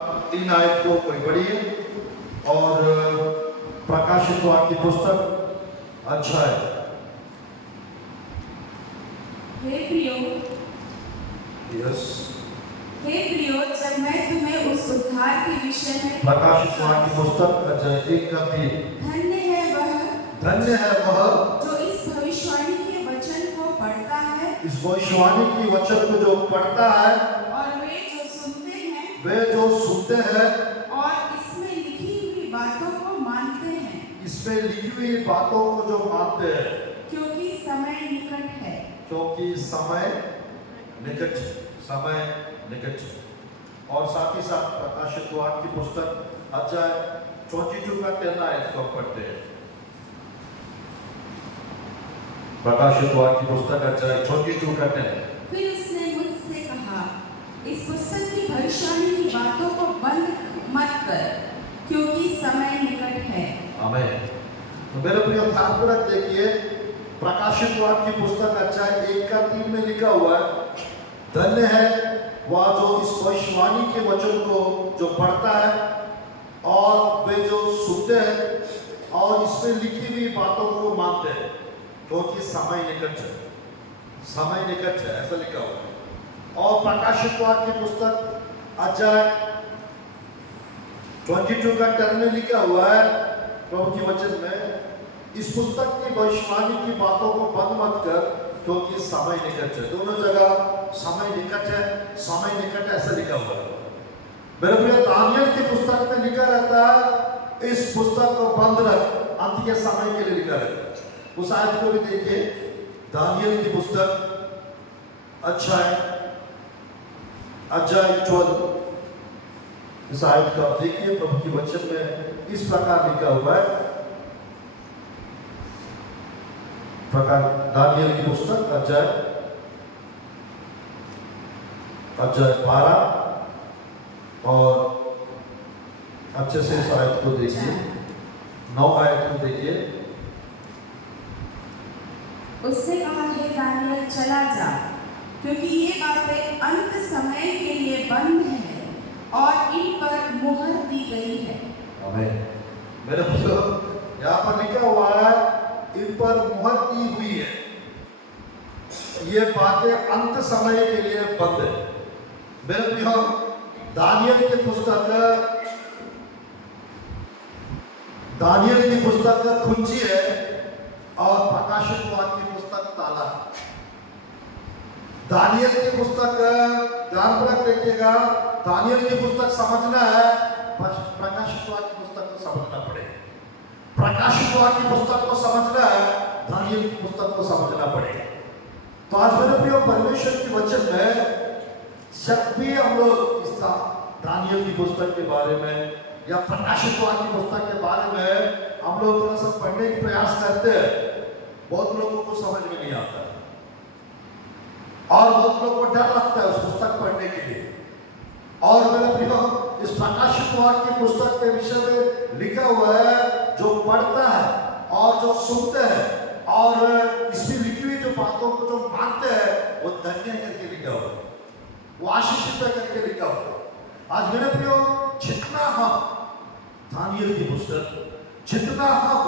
3 आयत को कोई पढ़िए और प्रकाशित वाक्य की पुस्तक अध्याय। हे प्रियो, यस, जब मैं तुम्हें उस उद्धार के विषय में प्रकाशित वाक्य की पुस्तक अध्याय 1 का 3। धन्य है वह जो इस भविष्यवाणी के वचन को पढ़ता है, इस भविष्यवाणी की वचन को जो पढ़ता है, और वे जो सुनते हैं और इसमें लिखी हुई बातों को मानते हैं, इसमें लिखी हुई बातों को जो मानते हैं, क्योंकि समय निकट है। क्योंकि समय निकट। और साथ ही साथ प्रकाशित वाक्य की पुस्तक अध्याय 22 का 10 आयत को पढ़ते हैं। प्रकाशित वाक्य की पुस्तक अध्याय 22 का 10। फिर उसने मुझसे कहा, इस पुस्तक की भविष्यवाणी की बातों को बंद मत कर, क्योंकि समय निकट है। आमीन। तो मेरे प्रिय ध्यानपूर्वक देखिए, प्रकाशित वाक्य की पुस्तक अध्याय 1 का 3 में लिखा हुआ है, धन्य है वह जो इस भविष्यवाणी के वचन को जो पढ़ता है और वे जो सुनते हैं और इसमें लिखी हुई बातों को मानते हैं, क्योंकि समय निकट है, ऐसा लिखा हुआ है। और प्रकाशित वाक्य की पुस्तक अध्याय 22 का 10 में लिखा हुआ है, प्रभु के वचन में, इस पुस्तक की भविष्यवाणी की बातों को बंद मत कर, क्योंकि समय निकट है। दोनों जगह समय निकट है ऐसा लिखा हुआ है। मेरे प्रिय, दानियल की पुस्तक में लिखा रहता है, इस पुस्तक को बंद रख, अंत के समय के लिए लिखा रहता है। उस आयत को भी देखिए, दानियल की पुस्तक अध्याय 12, इस आयत को आप देखिए, प्रभु के वचन में इस प्रकार लिखा हुआ है। दानियल की पुस्तक अध्याय 12 और अच्छे से इस आयत को देखिए, 9 आयत को देखिए। उसने कहा, हे दानियल, चला जा, क्योंकि ये बातें अंत समय के लिए बंद हैं और इन पर मुहर दी गई है। आमीन। मेरे भाइयों, यहाँ पर लिखा हुआ है, इन पर मुहर दी हुई है। ये बातें अंत समय के लिए बंद है। मेरे भाइयों, दानियल की पुस्तक कुंजी है और प्रकाशित वाक्य की पुस्तक ताला है। दानियल की पुस्तक ध्यानपूर्वक देखिएगा, दानियल की पुस्तक समझना है, प्रकाशित वाक्य की पुस्तक को समझना पड़ेगा। प्रकाशित वाक्य की पुस्तक को समझना है, दानियल की पुस्तक को समझना पड़ेगा। तो आज मेरे प्रिय, परमेश्वर के वचन में जब भी हम लोग इस दानियल की पुस्तक के बारे में या प्रकाशित वाक्य की पुस्तक के बारे में हम लोग थोड़ा सा पढ़ने की प्रयास करते हैं, बहुत लोगों को समझ में नहीं आता है और बहुत लोगों को डर लगता है उस पुस्तक पढ़ने के लिए। और मेरे प्रिय, इस प्रकाशित वाक्य की पुस्तक के विषय में लिखा हुआ है, जो पढ़ता है और जो सुनते हैं और इसमें लिखी हुई जो बातों को जो मानते हैं, वो धन्य करके लिखा हुआ है, वो आशीषित करके लिखा हुआ है। आज मेरे प्रियो, जितना हम दानियल की पुस्तक, जितना हम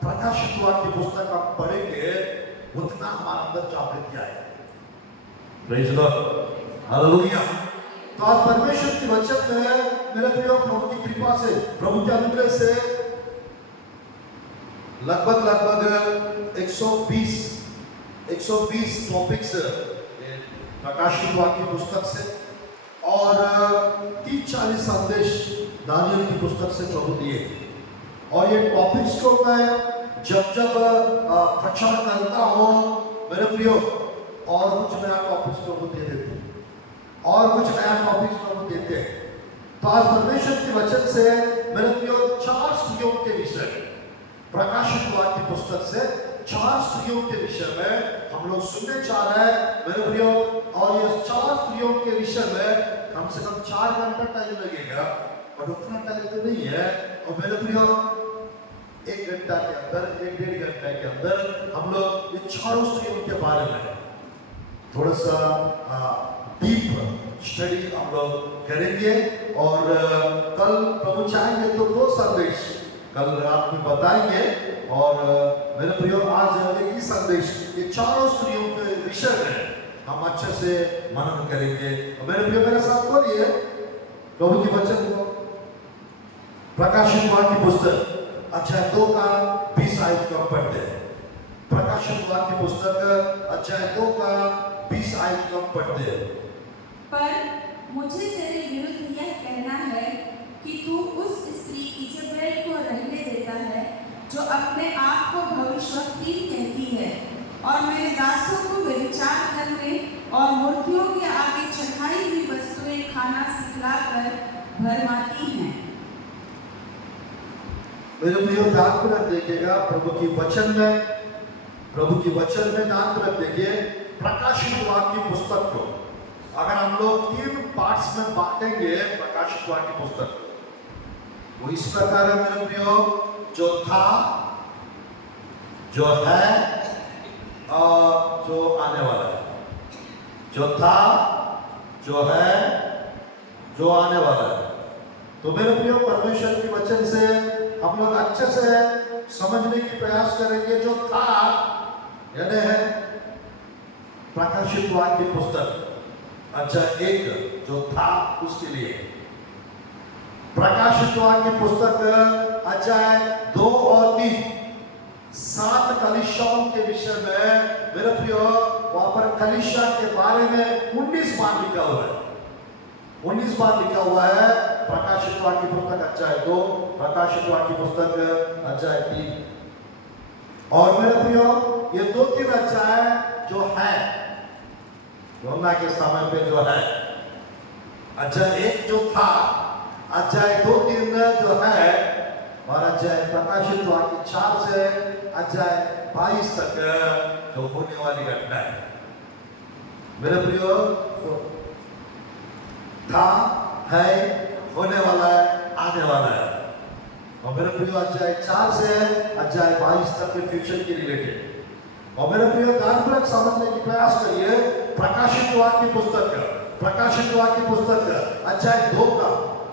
प्रकाशित वाक्य की पुस्तक हम पढ़ेंगे, उतना हमारे अंदर जागृति आएगी। Praise God, hallelujah. तो आज परमेश्वर के वचन में मेरे प्रियो, प्रभु की कृपा से, प्रभु के अनुग्रह से लगभग 120 टॉपिक्स प्रकाशित वाक्य की पुस्तक से और 30-40 संदेश दानियल की पुस्तक से प्रभु दिए। और ये टॉपिक्स को मैं जब प्रचार करता हूँ मेरे प्रियो, और कुछ नया टॉपिक्स प्रभु दे देते हैं और कुछ नया टॉपिक्स प्रभु देते हैं। तो आज परमेश्वर के वचन से मेरे प्रियो, 4 स्त्रियों के विषय, प्रकाशित वाक्य की पुस्तक से 4 स्त्रियों के विषय में हम लोग सुनने जा रहे हैं मेरे प्रियो। और ये 4 स्त्रियों के विषय में कम से कम 4 घंटा टाइम लगेगा, और उतना टाइम तो नहीं है। और मेरे प्रियो, 1 घंटा के अंदर, 1-1.5 घंटे के अंदर हम लोग ये 4 स्त्रियों के बारे में थोड़ा सा डीप स्टडी हम लोग करेंगे। और कल प्रभु चाहेंगे तो 2 संदेश कल रात में बताएंगे। और मेरे प्रियो आज एक ही संदेश ये चारों स्त्रियों के विषय में हम अच्छे से मनन करेंगे। मेरे प्रियो मेरे साथ बोलिए प्रभु की वचन को प्रकाशित वाक्य पुस्तक अध्याय 2 का 20 आयत को पढ़ते हैं। प्रकाशित वाक्य पुस्तक अध्याय 2 का 20 आयत को पढ़ते हैं। पर मुझे तेरे विरुद्ध यह कहना है कि तू उस स्त्री इजबेल को रहने देता है जो अपने आप को भविष्यवक्ता कहती है और मेरे दासों को व्यभिचार करने और मूर्तियों के आगे चढ़ाई हुई वस्तुएं खाना सिखलाकर भरमाती हैं। मेरे प्रियो ध्यान पूर्वक देखिएगा प्रभु की वचन में ध्यान पूर्वक देखिए। प्रकाशित वाक्य पुस्तक को अगर हम लोग 3 पार्ट्स में बांटेंगे प्रकाशित वाक्य पुस्तक वो इस प्रकार है मेरे प्रियो, जो था, जो है और जो आने वाला है। जो था, जो है, जो आने वाला है। तो मेरे प्रियो परमेश्वर के वचन से हम लोग अच्छे से समझने की प्रयास करेंगे। जो था यानी है प्रकाशित वाक्य पुस्तक अध्याय 1 जो था उसके लिए। प्रकाशित वाक्य पुस्तक अध्याय 2 और 3 7 कलीसियाओं के विषय में मेरे प्रियो वहां पर कलीसिया के बारे में 19 बार लिखा हुआ है। 19 बार लिखा हुआ है प्रकाशित वाक्य पुस्तक अध्याय 2, प्रकाशित वाक्य पुस्तक अध्याय 3। और मेरे प्रियो ये 2-3 अध्याय जो है योना के समय पे जो है अध्याय 1 जो था, अध्याय 2-3 जो है और अध्याय प्रकाशित वाक्य 4 से अध्याय 22 तक जो होने वाली घटना है। मेरे प्रियो था, है, होने वाला है, आने वाला है। और मेरे प्रियो अध्याय 4 से अध्याय 22 तक के फ्यूचर के रिलेटेड। और मेरे प्रियो ध्यानपूर्वक समझने की प्रयास करिए। प्रकाशित वाक्य पुस्तक अध्याय 2 का,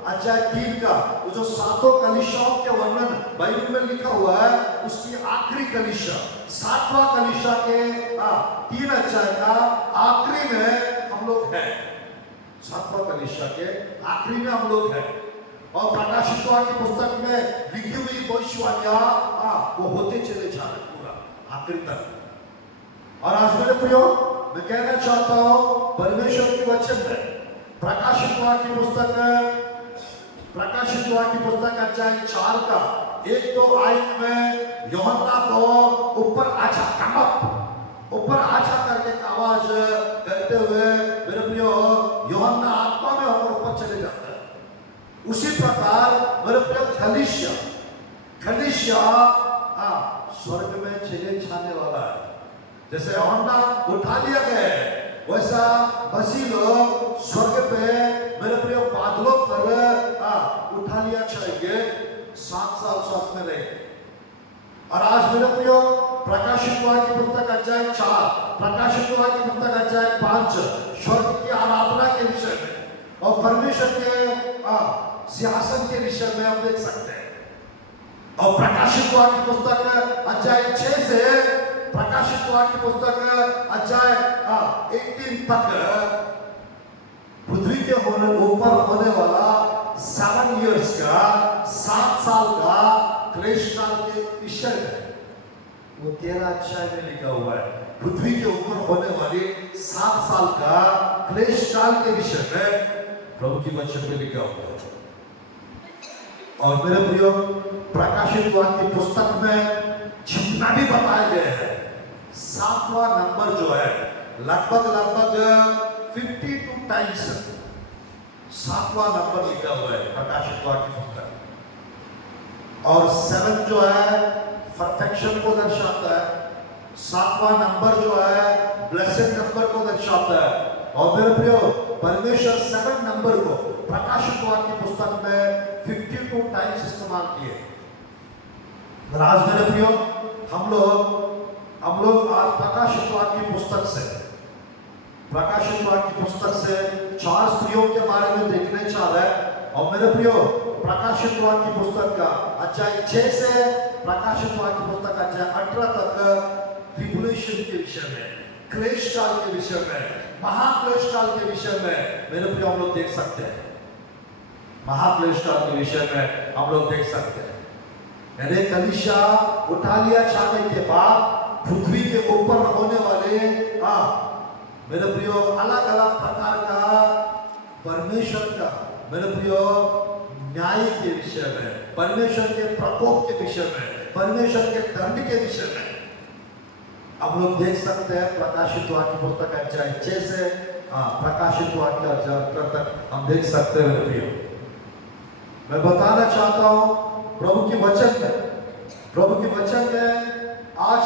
अध्याय 3 का वो जो 7 कलीसियाओं के वर्णन बाइबल में लिखा हुआ है उसकी आखिरी कलीसिया 7वां कलीसिया के 3 अध्याय का आखिरी में हम लोग हैं। 7वां कलीसिया के आखिरी में हम लोग हैं। और प्रकाशित वाक्य पुस्तक में लिखी हुई भविष्यवाणियां वो होते चले जा रहे पूरा आखिरी तक। और आज मेरे प्रियो मैं कहना चाहता हूं परमेश्वर के वचन में प्रकाशित वाक्य पुस्तक अध्याय 4 का 1-2 आयत में यूहन्ना को ऊपर आजा करके आवाज करते हुए मेरे प्रियो यूहन्ना आत्मा में होकर ऊपर चले जाता है। उसी प्रकार मेरे प्रियो कलीसिया स्वर्ग में चले जाने वाला है। जैसे यूहन्ना उठा लिया गया वैसा मसीह लोग स्वर्ग पे मेरे प्रियो बादलों पर उठा लिया जाएंगे, 7 साल स्वर्ग में रहेंगे। और आज मेरे प्रियो प्रकाशित वाक्य पुस्तक अध्याय 4, प्रकाशित वाक्य पुस्तक अध्याय 5 स्वर्ग की आराधना के विषय में और परमेश्वर के सिंहासन के विषय में हम देख सकते हैं। और प्रकाशित वाक्य पुस्तक अध्याय 6 से प्रकाशित वाक्य पुस्तक अध्याय 18 तक पृथ्वी के ऊपर होने वाला 7 इयर्स का 7 साल का क्लेश काल के विषय में वो 13 अध्याय में लिखा हुआ है। पृथ्वी के ऊपर होने वाले 7 साल का क्लेश काल के विषय में प्रभु की वचन में लिखा हुआ है। और मेरे प्रियो प्रकाशित वाक्य पुस्तक में जितना भी बताया गया है 7वां नंबर जो है लगभग 52 टाइम्स 7वां नंबर लिखा हुआ है प्रकाशित वाक्य पुस्तक। और 7 जो है परफेक्शन को दर्शाता है। 7वां नंबर जो है ब्लेसेड नंबर को दर्शाता है। और मेरे प्रियो परमेश्वर 7 नंबर को प्रकाशित वाक्य पुस्तक में 52 टाइम्स इस्तेमाल किए। आज मेरे प्रियो हम लोग आज प्रकाशित वाक्य पुस्तक से प्रकाशित वाक्य की पुस्तक से 4 स्त्रियों के बारे में देखने चाह रहे हैं। और मेरे प्रियो, प्रकाशित वाक्य की पुस्तक का अध्याय 6 से प्रकाशित वाक्य की पुस्तक अध्याय 18 तक ट्रिबुलेशन के विषय में, क्लेश काल के विषय में, महाक्लेश काल के विषय में मेरे प्रियो हम लोग देख सकते हैं। महाक्लेश काल के विषय में हम लोग देख सकते हैं। यानी कलीसिया उठा लिया जाने के बाद पृथ्वी के ऊपर होने वाले मेरे प्रियो अलग अलग प्रकार का परमेश्वर का मेरे प्रियो न्याय के विषय में, परमेश्वर के प्रकोप के विषय में, परमेश्वर के दंड के विषय में हम लोग देख सकते हैं। प्रकाशित वाक्य पुस्तक अध्याय 6 से प्रकाशित वाक्य अध्याय 18 तक हम देख सकते हैं। मेरे प्रियो, मैं बताना चाहता हूं प्रभु की वचन में आज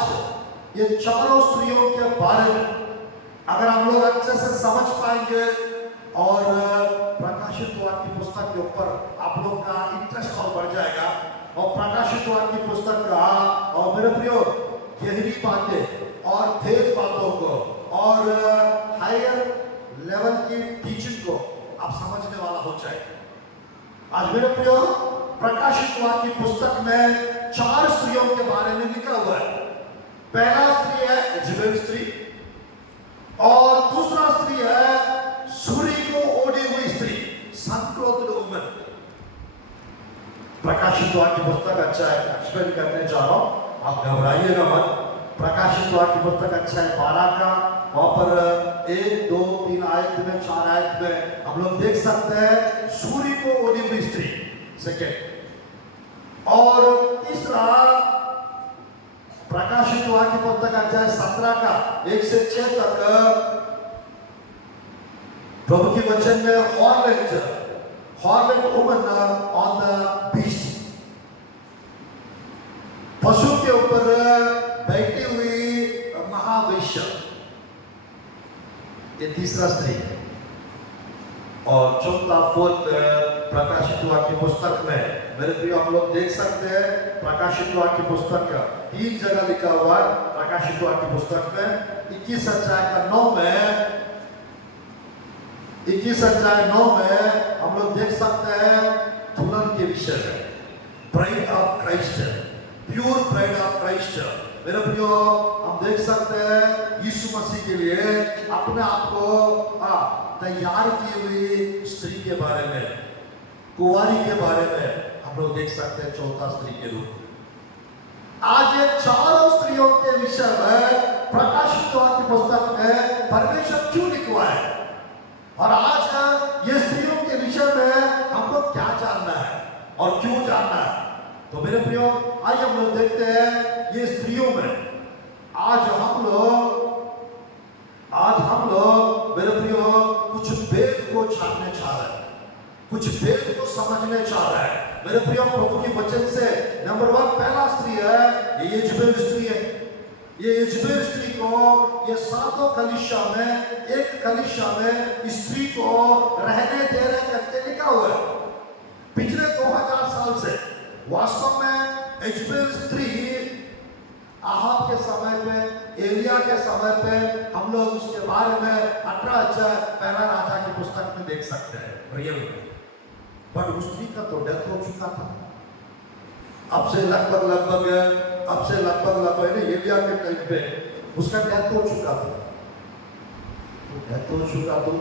ये चारों स्त्रियों के बारे में अगर हम लोग अच्छे से समझ पाएंगे और प्रकाशित वाक्य की पुस्तक के ऊपर आप लोग का इंटरेस्ट और बढ़ जाएगा और प्रकाशित वाक्य की पुस्तक का और मेरे प्रियो गहरी बातें और तेज बातों को और हायर लेवल की टीचिंग को आप समझने वाला हो जाएगा। आज मेरे प्रियो प्रकाशित वाक्य की पुस्तक में 4 स्त्रियों के बारे में लिखा हुआ है। पहला स्त्री है इजेबेल स्त्री और दूसरा स्त्री है सूर्य को ओढ़ी हुई स्त्री, सनक्लोथ्ड वुमन। प्रकाशित वाक्य की पुस्तक अच्छा है, एक्सप्लेन करने जा रहा हूं, आप घबराइएगा मत। प्रकाशित वाक्य की पुस्तक अच्छा है 12 का, वहां पर 1, 2, 3 आयत में 4 आयत में हम लोग देख सकते हैं सूर्य को ओढ़ी हुई स्त्री, सेकेंड। और तीसरा प्रकाशित वाक्य की पुस्तक अध्याय 17 का 1 से 6 तक प्रभु की वचन में हॉर्लेट वुमन ऑन द बीस्ट, पशु के ऊपर बैठी हुई महावेश्या, ये तीसरा स्त्री है। और चौथा फोर्थ प्रकाशित वाक्य पुस्तक में मेरे प्रिय हम लोग देख सकते हैं प्रकाशित वाक्य पुस्तक का 3 जगह लिखा हुआ है। प्रकाशित वाक्य पुस्तक में 21 अध्याय का 9 में 21 अध्याय 9 में हम लोग देख सकते हैं दुल्हन के विषय में, bride of Christ, pure bride of Christ. मेरे प्रियो हम देख सकते हैं यीशु मसीह के लिए अपने आप को तैयार की हुई स्त्री के बारे में, कुंवारी के बारे में हम लोग देख सकते हैं चौथा स्त्री के रूप। आज ये चारों स्त्रियों के विषय में प्रकाशित वाक्य पुस्तक में परमेश्वर क्यों लिखवा है और आज ये स्त्रियों के विषय में हमको क्या जानना है और क्यों जानना है। तो मेरे प्रियो आइए हम लोग देखते हैं ये स्त्रियों में आज हम लोग मेरे प्रियो कुछ भेद को जानने चाह रहे हैं, कुछ भेद को समझने चाह रहे हैं। मेरे प्रियो प्रभु की वचन से नंबर 1 पहला स्त्री है ये इजेबेल स्त्री है। ये इजेबेल स्त्री को ये 7 कलीसिया में एक कलीसिया में स्त्री को रहने दे रहे करके लिखा हुआ है। पिछले 2000 साल से वास्तव में इजेबेल स्त्री आहाब के समय पे, एलिया के समय पे हम लोग उसके बारे में 18 अध्याय पहला राजा की पुस्तक में देख सकते हैं रियल में। बट उस स्त्री का तो डेथ हो चुका था। अब से लगभग एलिया के टाइम पे उसका डेथ हो चुका था। तो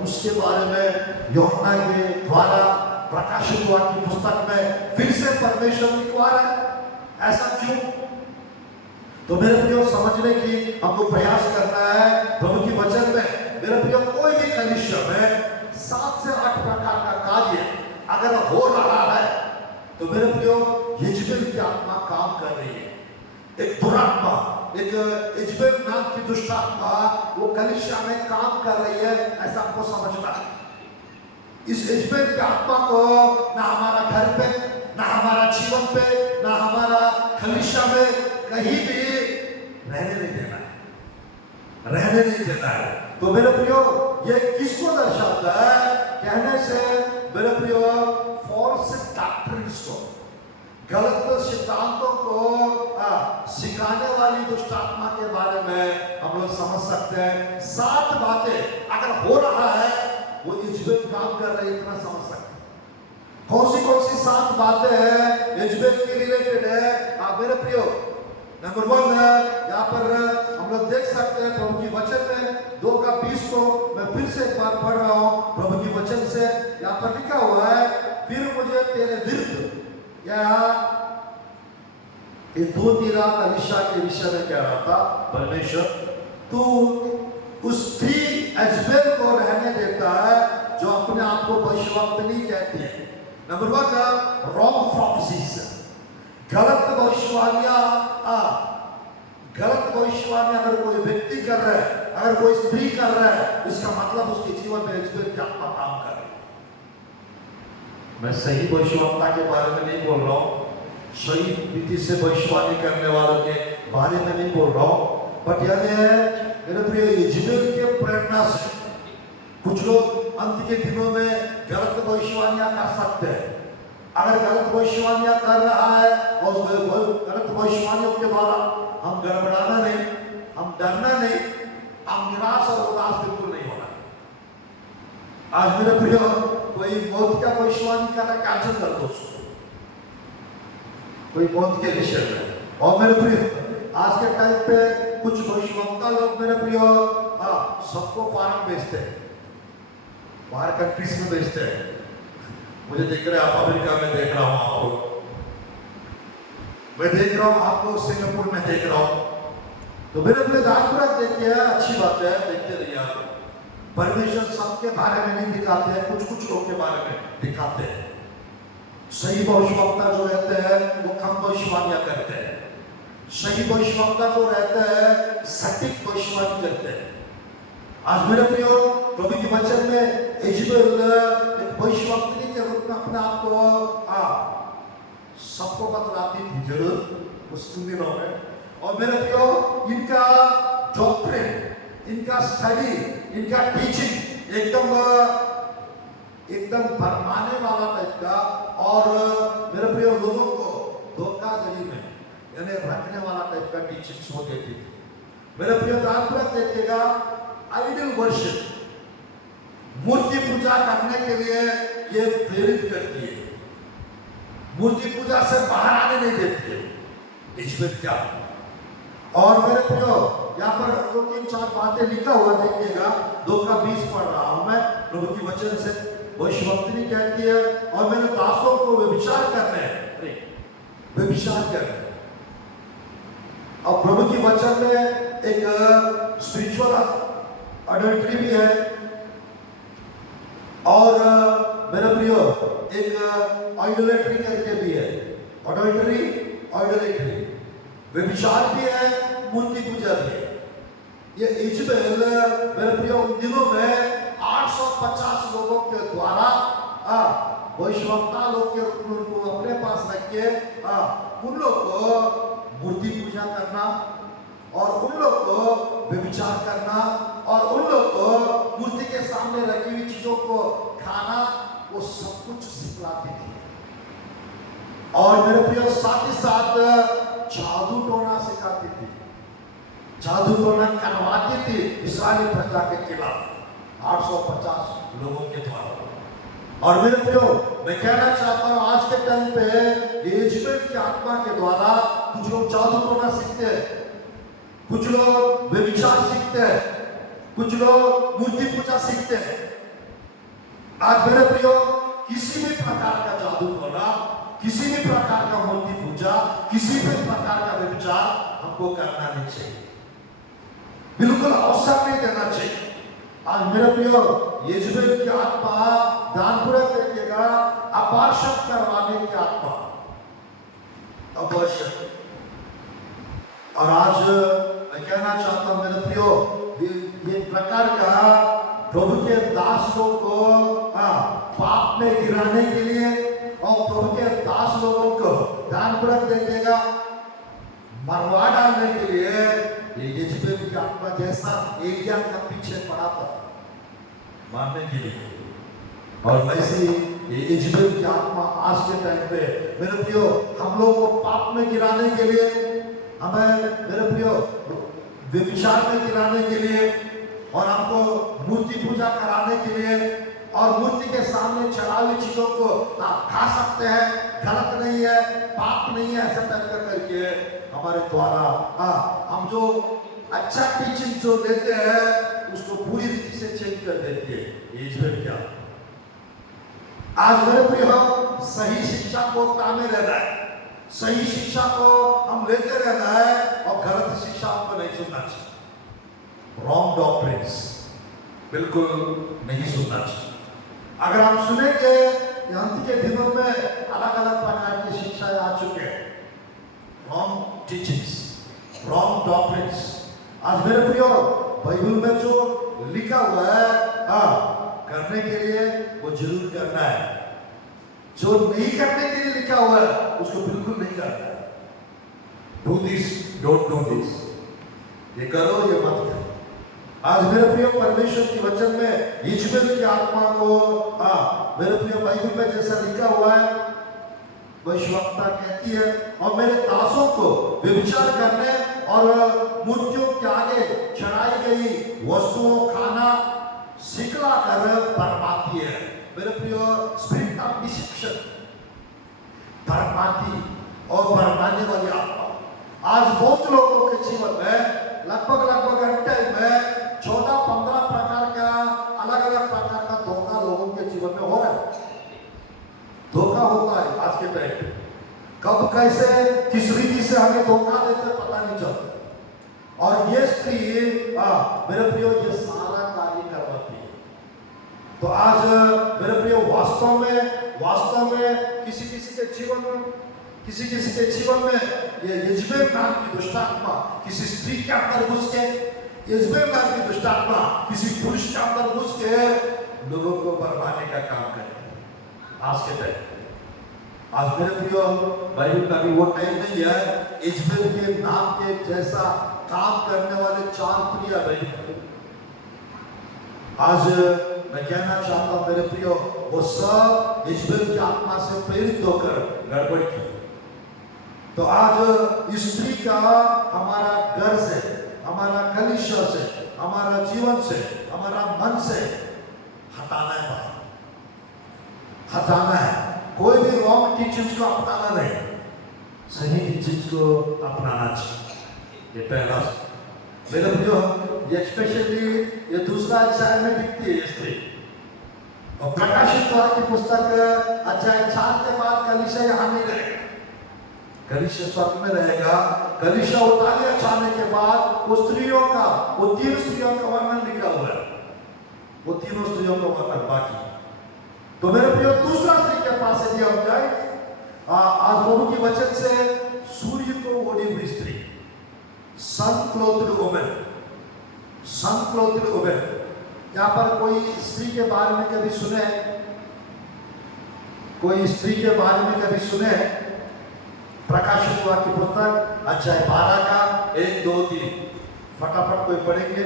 उसके बारे में यूहन्ना के द्वारा प्रकाशित वाक्य की पुस्तक में फिर से परमेश्वर लिखवा रहा है। ऐसा क्यों? तो मेरे प्रियो समझने की हमको प्रयास करना है प्रभु की वचन में। मेरे प्रियो कोई भी कलीसिया में 7 से 8 प्रकार का कार्य अगर हो रहा है तो मेरे प्रियो इजेबेल की आत्मा काम कर रही है। एक दुरात्मा, एक इजेबेल नाम की दुष्ट आत्मा वो कलीसिया में काम कर रही है, ऐसा हमको समझना है। इस इजेबेल की आत्मा को ना हमारा घर पे, ना हमारा जीवन पे, ना हमारा कलीसिया में कहीं भी रहने नहीं देना है। तो मेरे प्रियो ये किसको दर्शाता है? कहने से मेरे प्रियो फॉल्स डॉक्ट्रिन्स को, गलत सिद्धांतों को सिखाने वाली दुष्ट आत्मा के बारे में हम लोग समझ सकते हैं। 7 बातें अगर हो रहा है वो इजबेल काम कर रही है, इतना समझ सकते हैं। कौन सी 7 बातें हैं इजबेल के रिलेटेड है? मेरे प्रियो, नंबर 1 है, यहाँ पर हम लोग देख सकते हैं प्रभु की वचन में 2:20 को मैं फिर से एक बार पढ़ रहा हूँ प्रभु की वचन से। यहाँ पर लिखा हुआ है, फिर मुझे तेरे विरुद्ध, या ये 2-3 रात अलीशा के विषय में कह रहा था परमेश्वर, तू उस स्त्री इजबेल को रहने देता है जो अपने आप को भविष्यवाणी कहती है। नंबर 1 रॉन्ग प्रोफेसीज, गलत भविष्यवाणी अगर कोई व्यक्ति कर रहा है, अगर कोई स्त्री कर रहा है, इसका मतलब उसके जीवन में इजबेल की आत्मा काम कर रही है। मैं सही भविष्यवाणी के बारे में नहीं बोल रहा हूँ, सही रीति से भविष्यवाणी करने वालों के बारे में नहीं बोल रहा हूँ, बट यानी है मेरे प्रिय इजबेल के प्रेरणा से कुछ लोग अंत के दिनों में गलत भविष्यवाणियां कर सकते हैं। अगर गलत भविष्यवाणियां कर रहा है और गलत भविष्यवाणियों के द्वारा हम गड़बड़ाना नहीं, हम डरना नहीं, हम निराश और उदास बिल्कुल नहीं होना। आज मेरे प्रिय कोई मौत का भविष्यवाणी कर रहा है, कैंसिल कर दो उसको, कोई मौत के विषय में। और मेरे प्रिय आज के टाइम पे कुछ भविष्यवक्ता लोग मेरे प्रिय सबको फॉरेन भेजते हैं, बाहर कंट्रीज में भेजते हैं। मुझे देख रहे हैं आप, अमेरिका में देख रहा हूँ आपको, मैं देख रहा हूँ आपको, सिंगापुर में देख रहा हूँ। तो मेरे प्रिय दानपूर्वक देखिए, अच्छी बात है, देखते रहिए आप। परमेश्वर सबके बारे में नहीं दिखाते हैं, कुछ लोग के बारे में दिखाते हैं। सही भविष्यवक्ता जो रहते हैं वो कम भविष्यवाणियां करते हैं, सही भविष्यवक्ता जो रहते हैं सटीक भविष्यवाणी करते हैं। आज मेरे प्रियो प्रभु के वचन में इजबेल एक भविष्यवक्ता के रूप में अपने आप को सबको बतलाती थी जरूर उस दिनों में। और मेरे प्रियो इनका डॉक्ट्रिन, इनका स्टडी, इनका टीचिंग एकदम भरमाने वाला टाइप का, और मेरे प्रिय लोगों को धोखाधड़ी में यानी रखने वाला टाइप का टीचिंग्स हो देती थी। मेरे प्रिय दानपूर्वक देखिएगा, आइडल वर्शिप, मूर्ति पूजा करने के लिए ये प्रेरित करती है, मूर्ति पूजा से बाहर आने नहीं देती है इजबेल क्या। और मेरे प्रियो यहाँ पर 2-3-4 बातें लिखा हुआ देखिएगा, 2:20 पढ़ रहा हूं मैं प्रभु की वचन से। भविष्यवक्ता कहती है, और मेरे दासों को व्यभिचार करने, व्यभिचार करने। और प्रभु की वचन में एक स्पिरिचुअल अडल्ट्री भी है, और मेरे प्रियो एक आइडोलेट्री करके भी है। अडल्ट्री, आइडोलेट्री, व्यभिचार भी है, मूर्ति पूजा भी है। ये इजबेल मेरे प्रियो उन दिनों में 850 लोगों के द्वारा भविष्यवक्ता लोग के को अपने पास रख के उन लोग को मूर्ति पूजा करना, और उन लोग को व्यभिचार करना, और उन लोग को मूर्ति के सामने रखी हुई चीजों को खाना, वो सब कुछ सिखलाती थी। और मेरे प्रिय साथ ही साथ जादू टोना सिखाती थी, जादू टोना करवाती थी इस्राएली प्रजा के खिलाफ 850 लोगों के द्वारा। और मेरे प्रियो मैं कहना चाहता हूँ, आज के टाइम पे इजबेल की आत्मा के द्वारा कुछ लोग जादू टोना सीखते हैं, कुछ लोग व्यभिचार सीखते हैं, कुछ लोग मूर्ति पूजा सीखते हैं। आज मेरे प्रियो किसी भी प्रकार का जादू टोना, किसी भी प्रकार का मूर्ति पूजा, किसी भी प्रकार का व्यभिचार हमको करना नहीं चाहिए, बिल्कुल अवसर नहीं देना चाहिए। आज मेरे प्रियो इजबेल की आत्मा दानपूर्वक देखिएगा, अपार्षद करवाने की आत्मा, अपार्षद। और आज मैं कहना चाहता हूं मेरे प्रियो, ये प्रकार का प्रभु के दास लोगों को पाप में गिराने के लिए, और प्रभु के दास लोगों को दानपूर्वक देखिएगा मरवा डालने के लिए ये इजबेल की आत्मा जैसा एलिया का पीछे पड़ा था मारने के लिए, और वैसे ये इजबेल की आत्मा आज के टाइम पे मेरे प्रियो हम लोग को पाप में गिराने के लिए, हमें मेरे प्रियो व्यभिचार में गिराने के लिए और हमको मूर्ति पूजा कराने के लिए और मूर्ति के सामने चढ़ाई हुई चीजों को आप खा सकते हैं, गलत नहीं है, पाप नहीं है, ऐसा करके हमारे द्वारा हम जो अच्छा टीचिंग जो लेते हैं उसको पूरी रीति से चेंज कर देती है। इजराइल क्या आज मेरे प्रिय सही शिक्षा को तामे रहना है, सही शिक्षा को हम लेते रहना है और गलत शिक्षा हमको नहीं सुनना चाहिए। रॉन्ग डॉक्ट्रिन्स बिल्कुल नहीं सुनना चाहिए। अगर हम सुनेंगे अंत के दिनों में अलग अलग प्रकार की शिक्षाएं आ चुके हैं, रॉन्ग टीचिंग्स, रॉन्ग डॉक्ट्रिन्स। आज मेरे प्रियो बाइबल में जो लिखा हुआ है करने के लिए वो जरूर करना है, जो नहीं करने के लिए लिखा हुआ है उसको बिल्कुल नहीं करना है। Do this, don't do this, ये करो ये मत करो। आज मेरे प्रिय परमेश्वर की वचन में इजराइल की आत्मा को मेरे प्रिय बाइबल में जैसा लिखा हुआ है भविष्यवक्ता कहती है और मेरे दासों को व्यभिचार करने और मूर्तियों के आगे चढ़ाई गई वस्तुओं खाना सिखला कर बरमाती है। मेरे प्रिय स्पिरिट ऑफ डिसेप्शन, बरमाती और बरमाने वाली आत्मा आज बहुत लोगों के जीवन में लगभग हर टाइम में 14-15 प्रकार का अलग अलग प्रकार का धोखा लोगों के जीवन में हो रहा है। धोखा होता है आज के टाइम, कब कैसे किस रीति से हमें धोखा देते पता नहीं चलता। और ये स्त्री मेरे प्रियो ये सारा कार्य करवाती है। तो आज मेरे प्रियो वास्तव में किसी के जीवन में ये यजबेल नाम की दुष्टात्मा किसी स्त्री के अंदर घुस के, यजबेल नाम की दुष्टात्मा किसी पुरुष के अंदर घुस के लोगों को बर्बादी का काम करे। आज के टाइम आज मेरे प्रियो बाइबल का भी वो टाइम नहीं है यजबेल के नाम के जैसा काम करने वाले 4 प्रिया भाई। आज मैं कहना चाहता हूं मेरे प्रियो वो सब यजबेल की आत्मा से प्रेरित होकर गड़बड़ की। तो आज इस स्त्री का हमारा घर से, हमारा कलीसिया से, हमारा जीवन से, हमारा मन से हटाना है, हटाना है। कोई भी रॉन्ग टीचिंग्स को अपनाना नहीं, सही टीचिंग्स को अपनाना चाहिए। ये पहला मेरे प्रियो ये स्पेशली ये दूसरा अध्याय में दिखती है ये स्त्री। और प्रकाशित वाक्य की पुस्तक अध्याय 4 के बाद कलीसिया यहाँ नहीं रहेगा, कलीसिया स्वर्ग में रहेगा। कलीसिया उतारिया जाने के बाद वो 3 स्त्रियों का वर्णन लिखा हुआ है, वो 3 स्त्रियों का वर्णन बाकी। तो मेरे प्रियो दूसरा स्त्री के पास यदि हम जाए आज प्रभु की वचन से सूर्य को ओढ़ी हुई स्त्री, सनक्लोथ्ड वुमन, सनक्लोथ्ड वुमन। यहाँ पर कोई स्त्री के बारे में कभी सुने, कोई स्त्री के बारे में कभी सुने? प्रकाशित वाक्य पुस्तक अध्याय 12 का 1, 2, 3 फटाफट कोई पढ़ेंगे।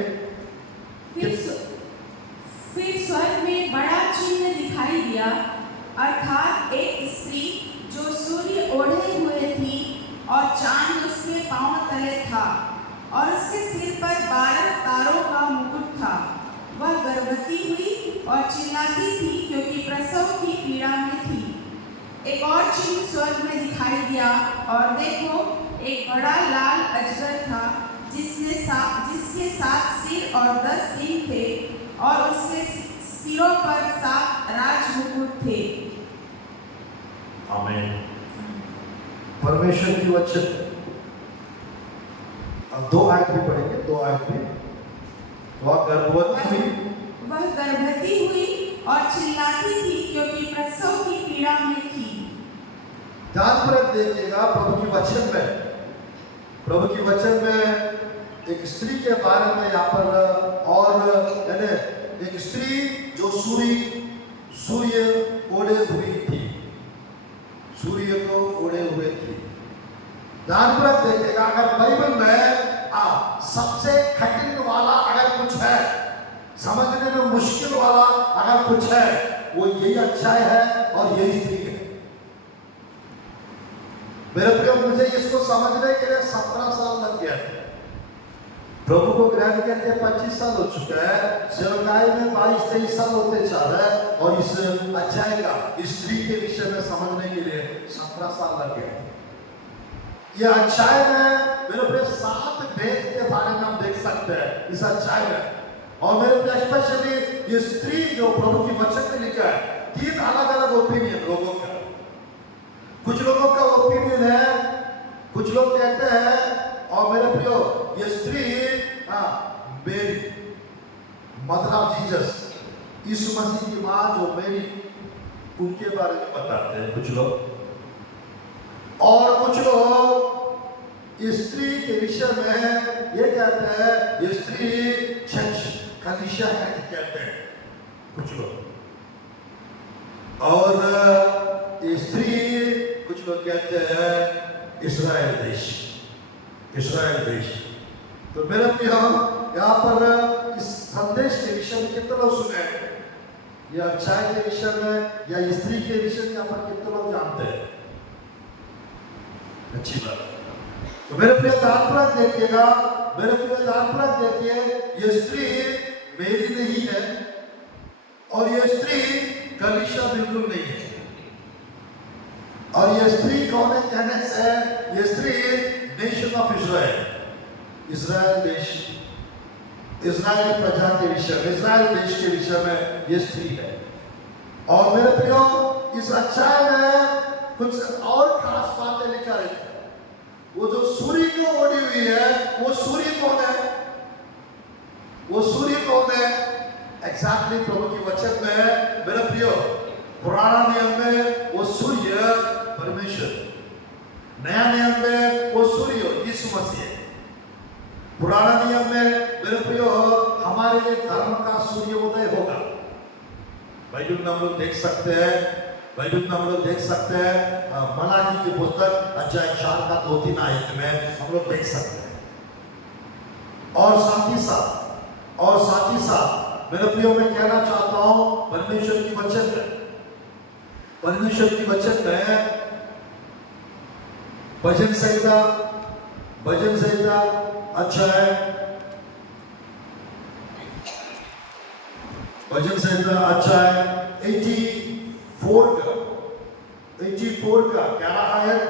फिर स्वर्ग में बड़ा चिन्ह दिखाई दिया, अर्थात एक स्त्री जो सूर्य ओढ़े हुए थी और चांद उसके पांव तले था और उसके सिर पर 12 तारों का मुकुट था। वह गर्भवती हुई और चिल्लाती थी क्योंकि प्रसव की पीड़ा में थी। एक और चिन्ह स्वर्ग में दिखाई दिया और देखो एक बड़ा लाल अजगर था जिसके 7 सिर और 10 सींग थे और उसके सिरों पर 7 राज मुकुट थे। आमीन। परमेश्वर की वचन। अब 2 आयत भी पढ़ेंगे, 2 आयत भी। वह गर्भवती हुई और चिल्लाती थी क्योंकि प्रसव की पीड़ा में थी। ध्यानपूर्वक देखिएगा प्रभु की वचन में एक स्त्री के बारे में यहाँ पर और एक स्त्री जो सूर्य ओढ़े हुई थी, सूर्य को ओढ़े हुए थी। ध्यानपूर्वक देखिएगा, अगर बाइबल में सबसे कठिन वाला अगर कुछ है, समझने में मुश्किल वाला अगर कुछ है, वो यही अध्याय है और यही स्त्री है। मेरे प्रियो, मुझे इसको समझने के लिए 17 साल लग गया था। प्रभु को ग्रहण करके 25 साल हो चुका है, सेवकाई में 22-23 साल होते जा रहा है, और इस अध्याय का स्त्री के विषय में समझने के लिए 17 साल लग गए। यह अध्याय में मेरे प्रिय 7 भेद के बारे में हम देख सकते हैं इस अध्याय में। और मेरे प्रिय स्पेशली ये स्त्री जो प्रभु की वचन में लिखा है, 3 अलग अलग ओपिनियन लोगों का। कुछ लोगों का ओपिनियन है, कुछ लोग कहते हैं, और मेरे प्रियो ये स्त्री मेरी, मदर ऑफ जीसस, यीशु मसीह की मां जो मेरी, उनके बारे में बताते हैं कुछ लोग। और कुछ लोग स्त्री के विषय में ये कहते हैं ये स्त्री चर्च कलीसिया है कहते हैं कुछ लोग। और स्त्री कुछ लोग कहते हैं इस्राएल देश, इस्राएल देश। तो मेरे प्रिय, यहाँ पर इस संदेश के विषय में कितने लोग सुने, या अध्याय के विषय में या स्त्री के विषय में यहाँ पर कितने लोग जानते हैं? अच्छी बात। तो मेरे प्रिय ध्यानपूर्वक देखिएगा, मेरे प्रिय ध्यानपूर्वक देखिए, ये स्त्री मेरी नहीं है, और ये स्त्री कलीसिया बिल्कुल नहीं है। और ये स्त्री कौन है कहने से, ये स्त्री नेशन ऑफ इजराइल, इजराइल देश, इजराइल प्रजा के विषय में, इजराइल देश के विषय में ये स्त्री है। और मेरे प्रियो, इस अध्याय में कुछ और खास बातें लिखा रहती है। वो जो सूर्य को ओढ़ी हुई है, वो सूर्य कौन है? वो सूर्य कौन है? एग्जैक्टली प्रभु की वचन में मेरे प्रियो, पुराना नियम में वो सूर्य परमेश्वर, नया नियम में वो सूर्य यीशु मसीह है। पुराना नियम में मेरे प्रियो हमारे लिए धर्म का सूर्योदय होगा। बाइबल में हम लोग देख सकते हैं, बाइबल में हम लोग देख सकते हैं, मलाकी की पुस्तक अध्याय 4 का 2-3 आयत में हम लोग देख सकते हैं। और साथ ही साथ मेरे प्रियो मैं कहना चाहता हूं, परमेश्वर की वचन में, परमेश्वर की वचन में भजन संहिता अध्याय, भजन संहिता अध्याय 84 का 11 आयत,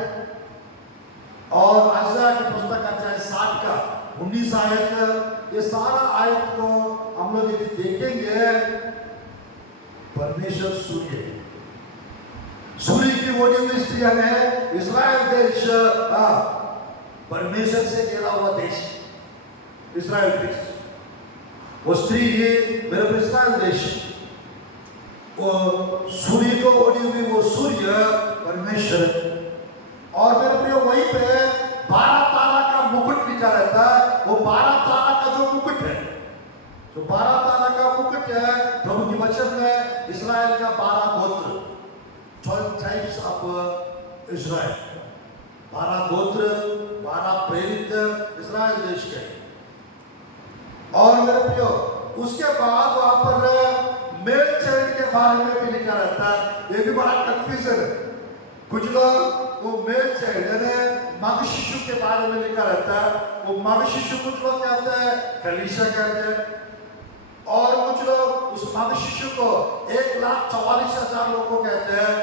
और आयशा की पुस्तक अध्याय 60 का 19 आयत, ये सारा आयत को हम लोग यदि देखेंगे, परमेश्वर सूर्य की ओढ़ी हुई स्त्री है। इस्राएल देश परमेश्वर से घिरा हुआ देश, इस्राएल देश। वो स्त्री मेरे इस्राएल देश, वो सूर्य को ओढ़ी हुई वो सूर्य परमेश्वर। और मेरे प्रिय वहीं पे 12 तारा का मुकुट लिखा रहता है। वो 12 तारा का जो मुकुट है, जो 12 तारा का मुकुट है, प्रभु की वचन में इस्राएल का 12 गोत्र, 12 ट्राइब्स ऑफ इस्राएल, 12 गोत्र, 12 प्रेरित इस्राएल देश के। और मेरे प्रियो उसके बाद वहां पर मेल चाइल्ड के बारे में भी लिखा रहता है। ये भी बड़ा कंफ्यूजन है। कुछ लोग वो मेल चाइल्ड यानी मग शिशु के बारे में लिखा रहता है। वो मग शिशु कुछ लोग कहते हैं कलीसिया कहते हैं, और कुछ लोग उस मग शिशु को 1,44,000 लोगों को कहते हैं,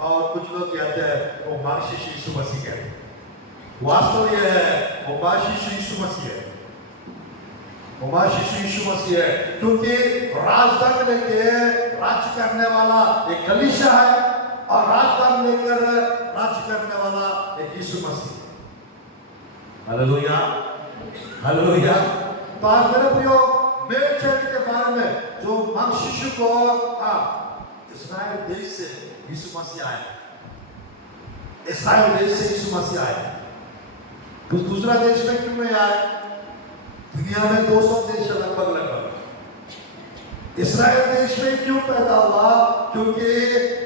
और कुछ लोग कहते हैं वो मग शिशु यीशु मसीह कहते हैं। वास्तव यह है वो मग शिशु यीशु मसीह है, वो शिशु यीशु मसीह है, क्योंकि राजदंड लेके राज्य करने वाला एक कलीसिया है, और राजदंड लेकर राज्य करने वाला एक यीशु मसीह है। Hallelujah, hallelujah. तो आज मेरे प्रियो मेल चाइल्ड के बारे में, जो मग शिशु को इस्राएल देश से यीशु मसीह आए, इस्राएल देश से यीशु मसीह आए, कुछ दूसरा देश में क्यों नहीं आए? दुनिया में 200 देश लगभग इस्राएल देश में क्यों पैदा हुआ? क्योंकि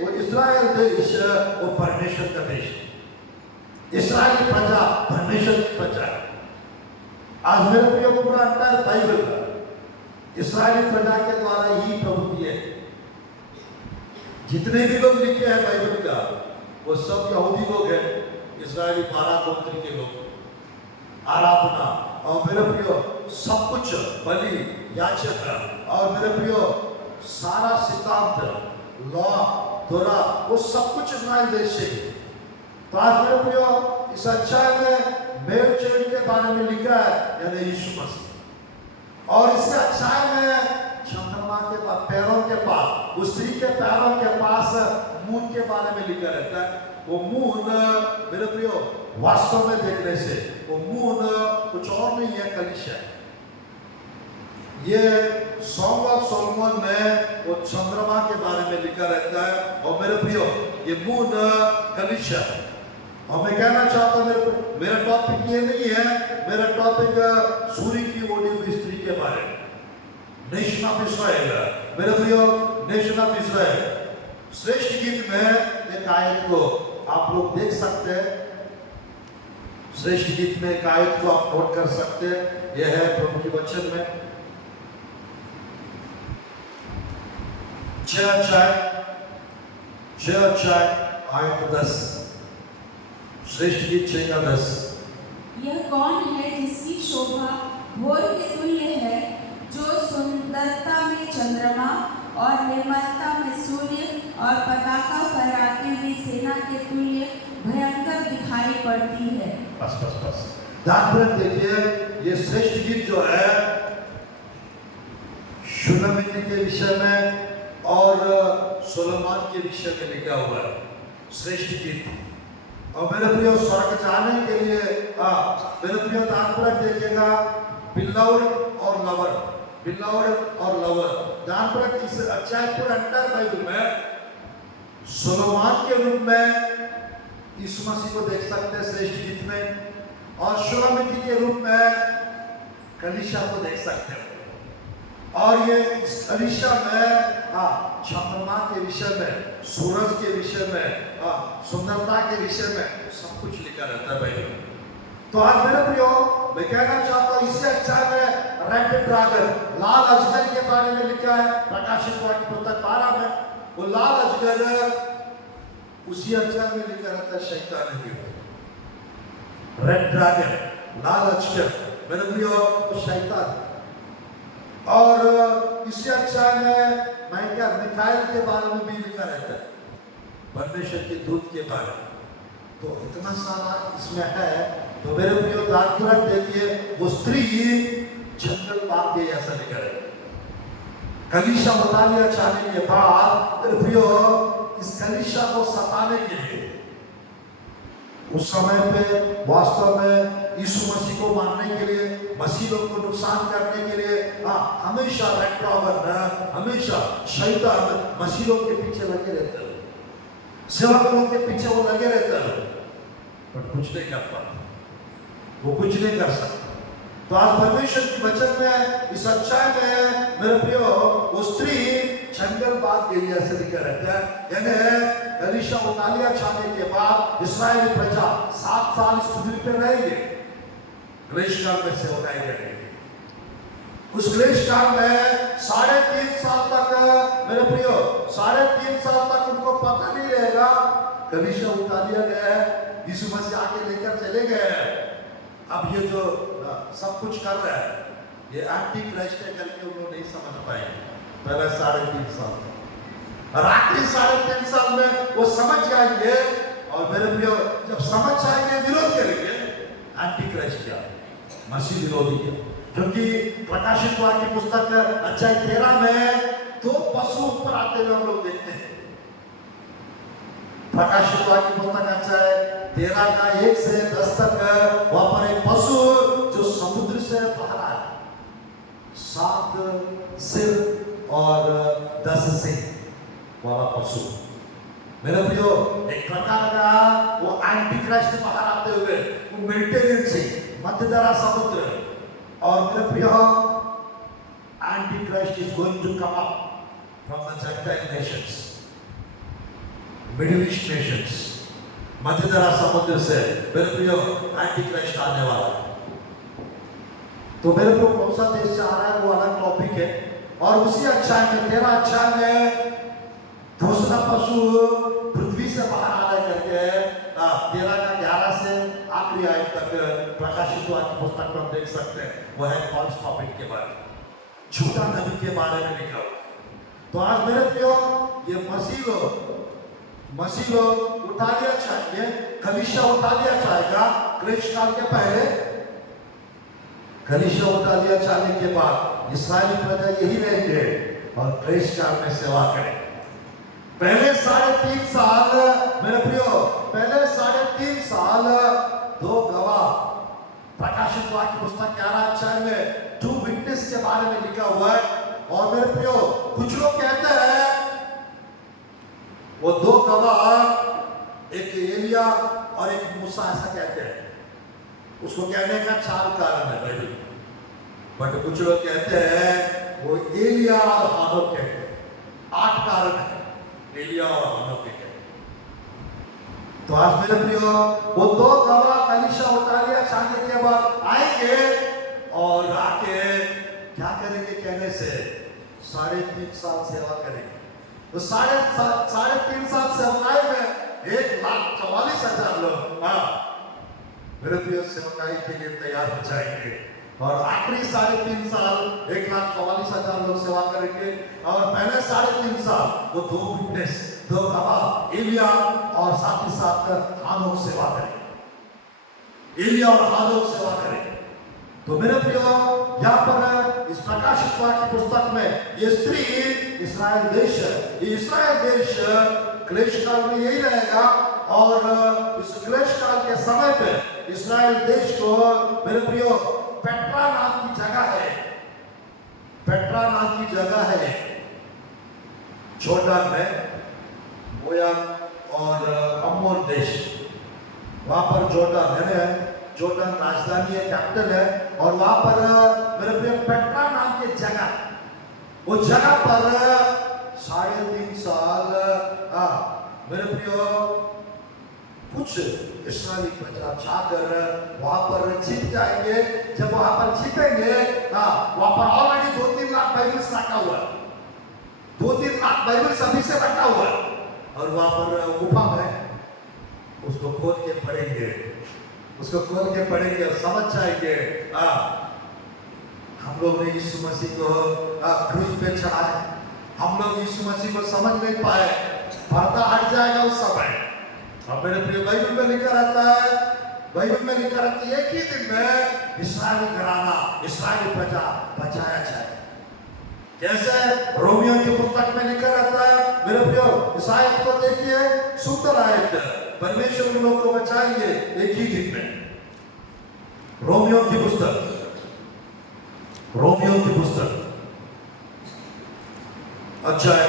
वो इस्राएल देश वो परमेश्वर का देश है। इस्राएली प्रजा परमेश्वर की प्रजा है। आज मेरे प्रिय पूरा अंतर बाइबल इस्राएली प्रजा के द्वारा ही प्रभु दिए। जितने भी लोग लिखे हैं बाइबल का, वो सब यहूदी लोग हैं, इस्राएली 12 गोत्र के लोग। आराधना और मेरे प्रियो सब कुछ बलि याचक और मेरे प्रियो सारा सिद्धांत लॉ तोरा वो सब कुछ इस्राएल देश से। तो आज मेरे प्रियो इस अध्याय में मेल चेल के बारे में लिखा है, यानी यीशु मसीह। और इस अध्याय में चंद्रमा के पैरों के पास, उस स्त्री के पैरों के पास मून के बारे में लिखा रहता है। वो मून मेरे प्रियो वास्तव में देखने से वो मून कुछ और नहीं है, कलिशा है। ये सॉन्ग ऑफ सोलोमन में वो चंद्रमा के बारे में लिखा रहता है। और मेरे प्रियो ये मून कलिशा है। और मैं कहना चाहता हूँ मेरा टॉपिक ये नहीं है, मेरा टॉपिक सूर्य की ओढ़ी हुई स्त्री के बारे में, नेशन ऑफ इस्राएल। मेरे प्रियो नेशन ऑफ इस्राएल श्रेष्ठ गीत में एक आयत को आप लोग देख सकते हैं। श्रेष्ठ गीत में एक आयत को आप नोट कर सकते हैं। यह है प्रभु के वचन में 6 अध्याय आयत 10। श्रेष्ठ गीत 6:10। यह कौन है जिसकी शोभा भोर के तुल्य है, जो सुंदरता में चंद्रमा और निर्मलता में सूर्य और पताका फहराती हुई सेना के तुल्य भयंकर दिखाई पड़ती है। बस ध्यान देखिए, ये श्रेष्ठ गीत जो है शुनमिति के विषय में और सोलोमन के विषय में लिखा हुआ है। श्रेष्ठ गीत। और मेरे प्रियो स्वर्ग जाने के लिए मेरे प्रियो तात्पर्य देखिएगा, बिल्लाउड और लवर, बिल्लाउड और लवर। तात्पर्य इस अध्याय पूरा अंतर बाइबल में सोलोमन के रूप में यीशु मसीह को देख सकते हैं श्रेष्ठ गीत में, और शुनमिति के रूप में कलीसिया को देख सकते हैं। और ये इस कलीसिया में चंद्रमा के विषय में, सूरज के विषय में, सुंदरता के विषय में सब कुछ लिखा रहता है भाई। तो आज मेरे प्रियो मैं कहना चाहता हूँ इससे अच्छा में रेड ड्रैगन, लाल अजगर के बारे में लिखा है प्रकाशित वाक्य पुस्तक 12 में। वो लाल अजगर उसी अध्याय में लिखा रहता है शैतान है। रेड ड्रैगन, लाल अजगर मेरे प्रियो वो शैतान। और इसी अध्याय में मिखाइल के बारे में भी लिखा रहता है, परमेश्वर के दूत के बारे में। तो इतना सारा इसमें है। तो मेरे प्रियो तात्पर्य देखिए, वो स्त्री जंगल बाग के ऐसा लिखा है। कलीसिया बतालिया चाहने के बाद मेरे प्रियो इस कलीसिया को सताने के लिए उस समय पे वास्तव में यीशु मसीह को मारने के लिए, मसीह लोग को नुकसान करने के लिए हमेशा रेड ड्रैगन, हमेशा शैतान मसीह लोग के पीछे लगे रहते हैं, सेवक लोगों के पीछे वो लगे रहते हैं, पर कुछ नहीं कर पाते, वो कुछ नहीं कर सकते। तो आज परमेश्वर के वचन में इस अध्याय में मेरे प्रियो वो स्त्री जंगल बाग एरिया से लिखा रहता है। यानी कलीसिया उतालिया छाने के बाद इस्राएली प्रजा 7 साल इस पृथ्वी पे रहेंगे, क्लेश काल में से उठाए जाएंगे। उस क्लेश काल में 3.5 साल तक मेरे प्रियो 3.5 साल तक उनको पता नहीं रहेगा कलीसिया उठा लिया गया है, यीशु मसीह आके लेकर चले गए हैं। अब ये जो सब कुछ कर रहा है ये एंटी क्राइस्ट है करके उन्होंने नहीं समझ पाए पहले 3.5 साल, और आखिरी 3.5 साल में वो समझ जाएंगे। और मेरे प्रियो जब समझ जाएंगे विरोध करेंगे। एंटी क्राइस्ट क्या, मसीह विरोधी क्या, क्योंकि प्रकाशित वाक्य की पुस्तक अध्याय 13 में 2 पशु ऊपर आते हुए हम लोग देखते हैं। प्रकाशित वाक्य की पुस्तक अध्याय 13 का 1 से 10 तक वहां पर एक पशु जो समुद्र से बाहर आया, 7 सिर और 10 सिंह वाला पशु। मेरे प्रियो एक प्रकार का वो एंटी क्राइस्ट बाहर आते हुए वो मेडिटेरियन से मध्यधरा समुद्र। और मेरे प्रियो antichrist is going to come up from the gentile nations, middle east nations, मध्यधरा समुद्र से मेरे प्रियो एंटी क्राइस्ट आने वाला है। तो मेरे प्रियो कौन सा देश से आ रहा है वो अलग टॉपिक है। और उसी अध्याय में 13 अध्याय में दूसरा पशु पृथ्वी से बाहर आ रहा है करके प्रकाशित वाक्य पुस्तक में हम देख सकते हैं, वो है फॉल्स प्रॉफिट के बारे में, झूठा नबी के बारे में लिखा हुआ। तो आज मेरे प्रियो, ये मसीह लोग उठा लिया चाहिए, कलीसिया उठा लिया जाएगा क्लेश काल के पहले, कलीसिया उठा लिया जाने के बाद इस्राएली प्रजा यही रहेंगे और क्लेश काल में सेवा करेंगे। पहले 3.5 साल मेरे प्रियो, पहले 3.5 साल दो गवाह, प्रकाशित वाक्य पुस्तक 11 अध्याय में 2 विटनेस के बारे में लिखा हुआ है। और मेरे प्रियो, कुछ लोग कहते हैं वो 2 गवाह, एक एलिया और एक मूसा, ऐसा कहते हैं। उसको कहने का 4 कारण है बाइबल में, बट कुछ लोग कहते हैं वो एलिया और हानोक कहते हैं। 8 कारण है एलिया और हानोक के। तो आज मेरे प्रियो, वो 2 गवाह कलीसिया उठा लिया जाने के बाद आएंगे और आके क्या करेंगे कहने से 3.5 साल सेवा करेंगे। तो 3.5 साल सेवकाई में 1,44,000 लोग मेरे प्रियो सेवकाई के लिए तैयार हो जाएंगे। और आखिरी 3.5 साल 1,44,000 लोग सेवा करेंगे। और पहले 3.5 साल वो 2 विटनेस, 2 गवाह एलिया और साथ ही साथ हानोक सेवा करेंगे, एलिया और हानोक सेवा करेंगे। तो मेरे प्रियो, यहाँ पर इस प्रकाशित वाक्य पुस्तक में ये स्त्री इस्राएल देश है। ये इस्राएल देश क्लेश काल में यही रहेगा। और इस क्लेश काल के समय पे इस्राएल देश को मेरे प्रियो पेट्रा नाम की जगह है, पेट्रा नाम की जगह है जोर्डन में, मोयाब और अम्मोन देश, वहां पर जोर्डन है, जोर्डन राजधानी है, कैपिटल है। और वहां पर मेरे प्रिय पेट्रा नाम की जगह, वो जगह पर 3.5 साल मेरे प्रियो कुछ इस्राएली प्रजा जाकर वहां पर छिप जाएंगे। जब वहां पर छिपेंगे, वहां पर ऑलरेडी 2-3 लाख बाइबल रखा हुआ है, 2-3 लाख बाइबल सभी से रखा हुआ है। और वहां पर गुफा में उसको खोल के पढ़ेंगे, उसको खोल के पढ़ेंगे और समझ जाएंगे हम लोग ने यीशु मसीह को क्रूस पे चढ़ाया, हम लोग यीशु मसीह को समझ नहीं पाए, पर्दा हट जाएगा उस समय। अब मेरे प्रिय, बाइबल में लिखा रहता है, बाइबल में लिखा रहता है एक ही दिन में इस्राएली घराना, इस्राएली प्रजा बचाया जाए। कैसे? रोमियो की पुस्तक में लिखा रहता है मेरे प्रियो, इस आयत को देखिए, सुंदर आयत, परमेश्वर उन लोगों को बचाएंगे एक ही दिन में। रोमियो की पुस्तक, रोमियो की पुस्तक अध्याय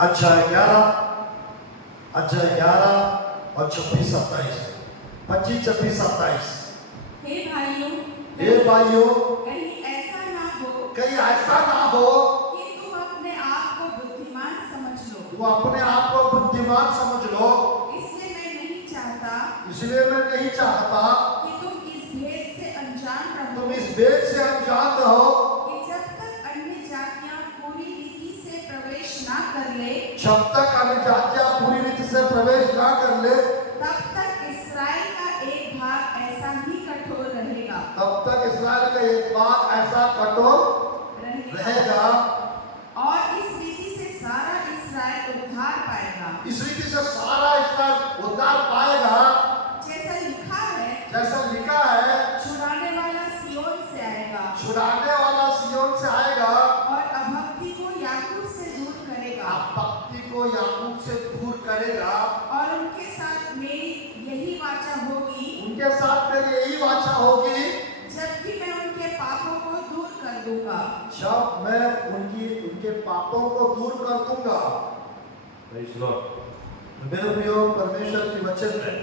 11 और 26-27, 25-26-27। हे भाइयों, कहीं ऐसा ना हो कि तुम अपने आप को बुद्धिमान समझ लो। तू अपने आप को बुद्धिमान समझ लो। इसलिए मैं नहीं चाहता कि तुम इस भेद से अनजान रहो, तुम इस भेद से अनजान रहो कि जब तक अन्य जातियां पूरी रीति से प्रवेश ना कर ले, जब तक अन्य जातियां पूरी रीति से प्रवेश ना कर ले, तब तक इस्राएल का एक भाग ऐसा ही कठोर रहेगा, तब तक इस्राएल का एक भाग ऐसा कठोर रहेगा। और इस रीति से सारा इस्राएल उद्धार पाएगा। इस रीति से सारा इस्राएल उद्धार पाएगा। जैसा लिखा है, छुड़ाने वाला सियोन से आएगा, और अभक्ति को याकूब से दूर करेगा, और उनके साथ मेरी यही वाचा होगी, जबकि मैं उनके पापों को दूर कर दूंगा। जब मैं उनके पापों को दूर कर दूंगा। मेरे प्रियो, परमेश्वर की वचन में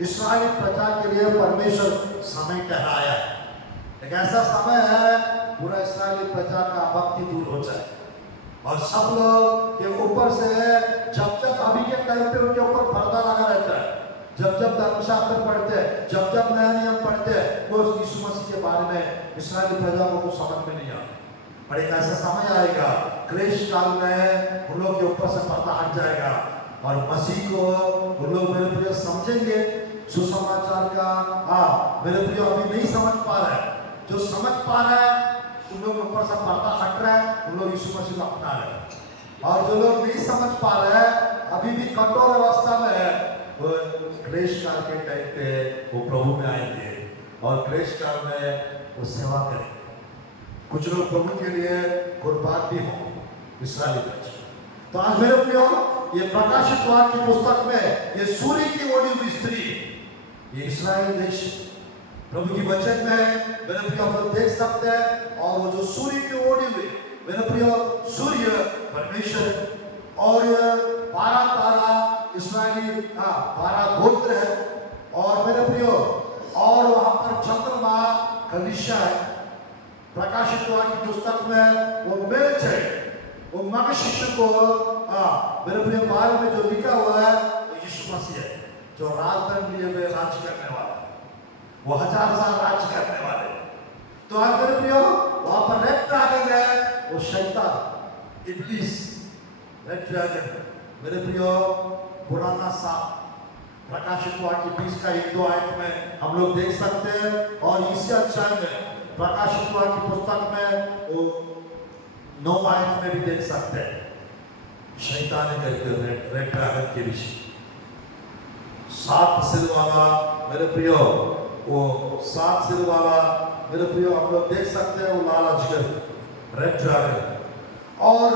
इस्राएली प्रजा के लिए परमेश्वर समय ठहराया है। एक ऐसा समय है पूरा इस्राएली प्रजा का भक्ति दूर हो जाए और सब लोग के ऊपर से जब अभी के टाइम पे उनके ऊपर पर्दा लगा रहता है, जब धर्मशास्त्र पढ़ते हैं, जब नया नियम पढ़ते हैं, वो यीशु मसीह के बारे में इस्राएली प्रजा को कुछ समझ में नहीं आता। पर एक ऐसा समय आएगा क्लेश काल में उन लोग के ऊपर से पर्दा हट जाएगा और मसीह को उन लोग मेरे प्रिय समझेंगे सुसमाचार का। हाँ मेरे प्रिय अभी नहीं समझ पा रहा है, जो समझ पा रहा है उन लोग ऊपर से पर्दा हट रहा है, उन लोग यीशु मसीह को अपना रहे हैं। और जो लोग नहीं समझ पा रहे हैं अभी भी कठोर अवस्था में है, वो क्लेश काल के टाइम पे वो प्रभु में आएंगे और क्लेश काल में वो सेवा करेंगे। कुछ लोग प्रभु के लिए कुर्बान भी हों, इस्राएली बच्चे। तो आज मेरे प्रियो ये प्रकाशित वाक्य की पुस्तक में ये सूर्य की ओढ़ी हुई स्त्री, ये इस्राएल देश प्रभु की वचन में मेरे प्रियो आप लोग देख सकते हैं। और वो जो सूर्य की ओढ़ी हुई मेरे प्रियो सूर्य परमेश्वर और 12 तारा इस्राएली 12 गोत्र है। और मेरे प्रियो और वहां पर चंद्रमा कलिशा है। प्रकाशित वाक्य की पुस्तक में वो मेच है, वो मग शिष्य को मेरे प्रिय बारे में जो लिखा हुआ है वो यीशु मसीह है, जो राजदंड लिए हुए राज करने वाला, वो 1000 साल राज करने वाले। तो आज मेरे प्रियो वहां पर रेड ड्रैगन है, वो शैतान इब्लीस रेड ड्रैगन मेरे प्रियो पुराना सांप। प्रकाशित वाक्य 20 का 1-2 आयत में हम लोग देख सकते हैं। और इसी अध्याय में प्रकाशित वाक्य पुस्तक में वो 9 आयत में भी देख सकते हैं शैतान करके रेड ड्रैगन के विषय 7 सिर वाला मेरे प्रियो, वो 7 सिर वाला मेरे प्रियो हम लोग देख सकते हैं, वो लाल अजगर रेड ड्रैगन। और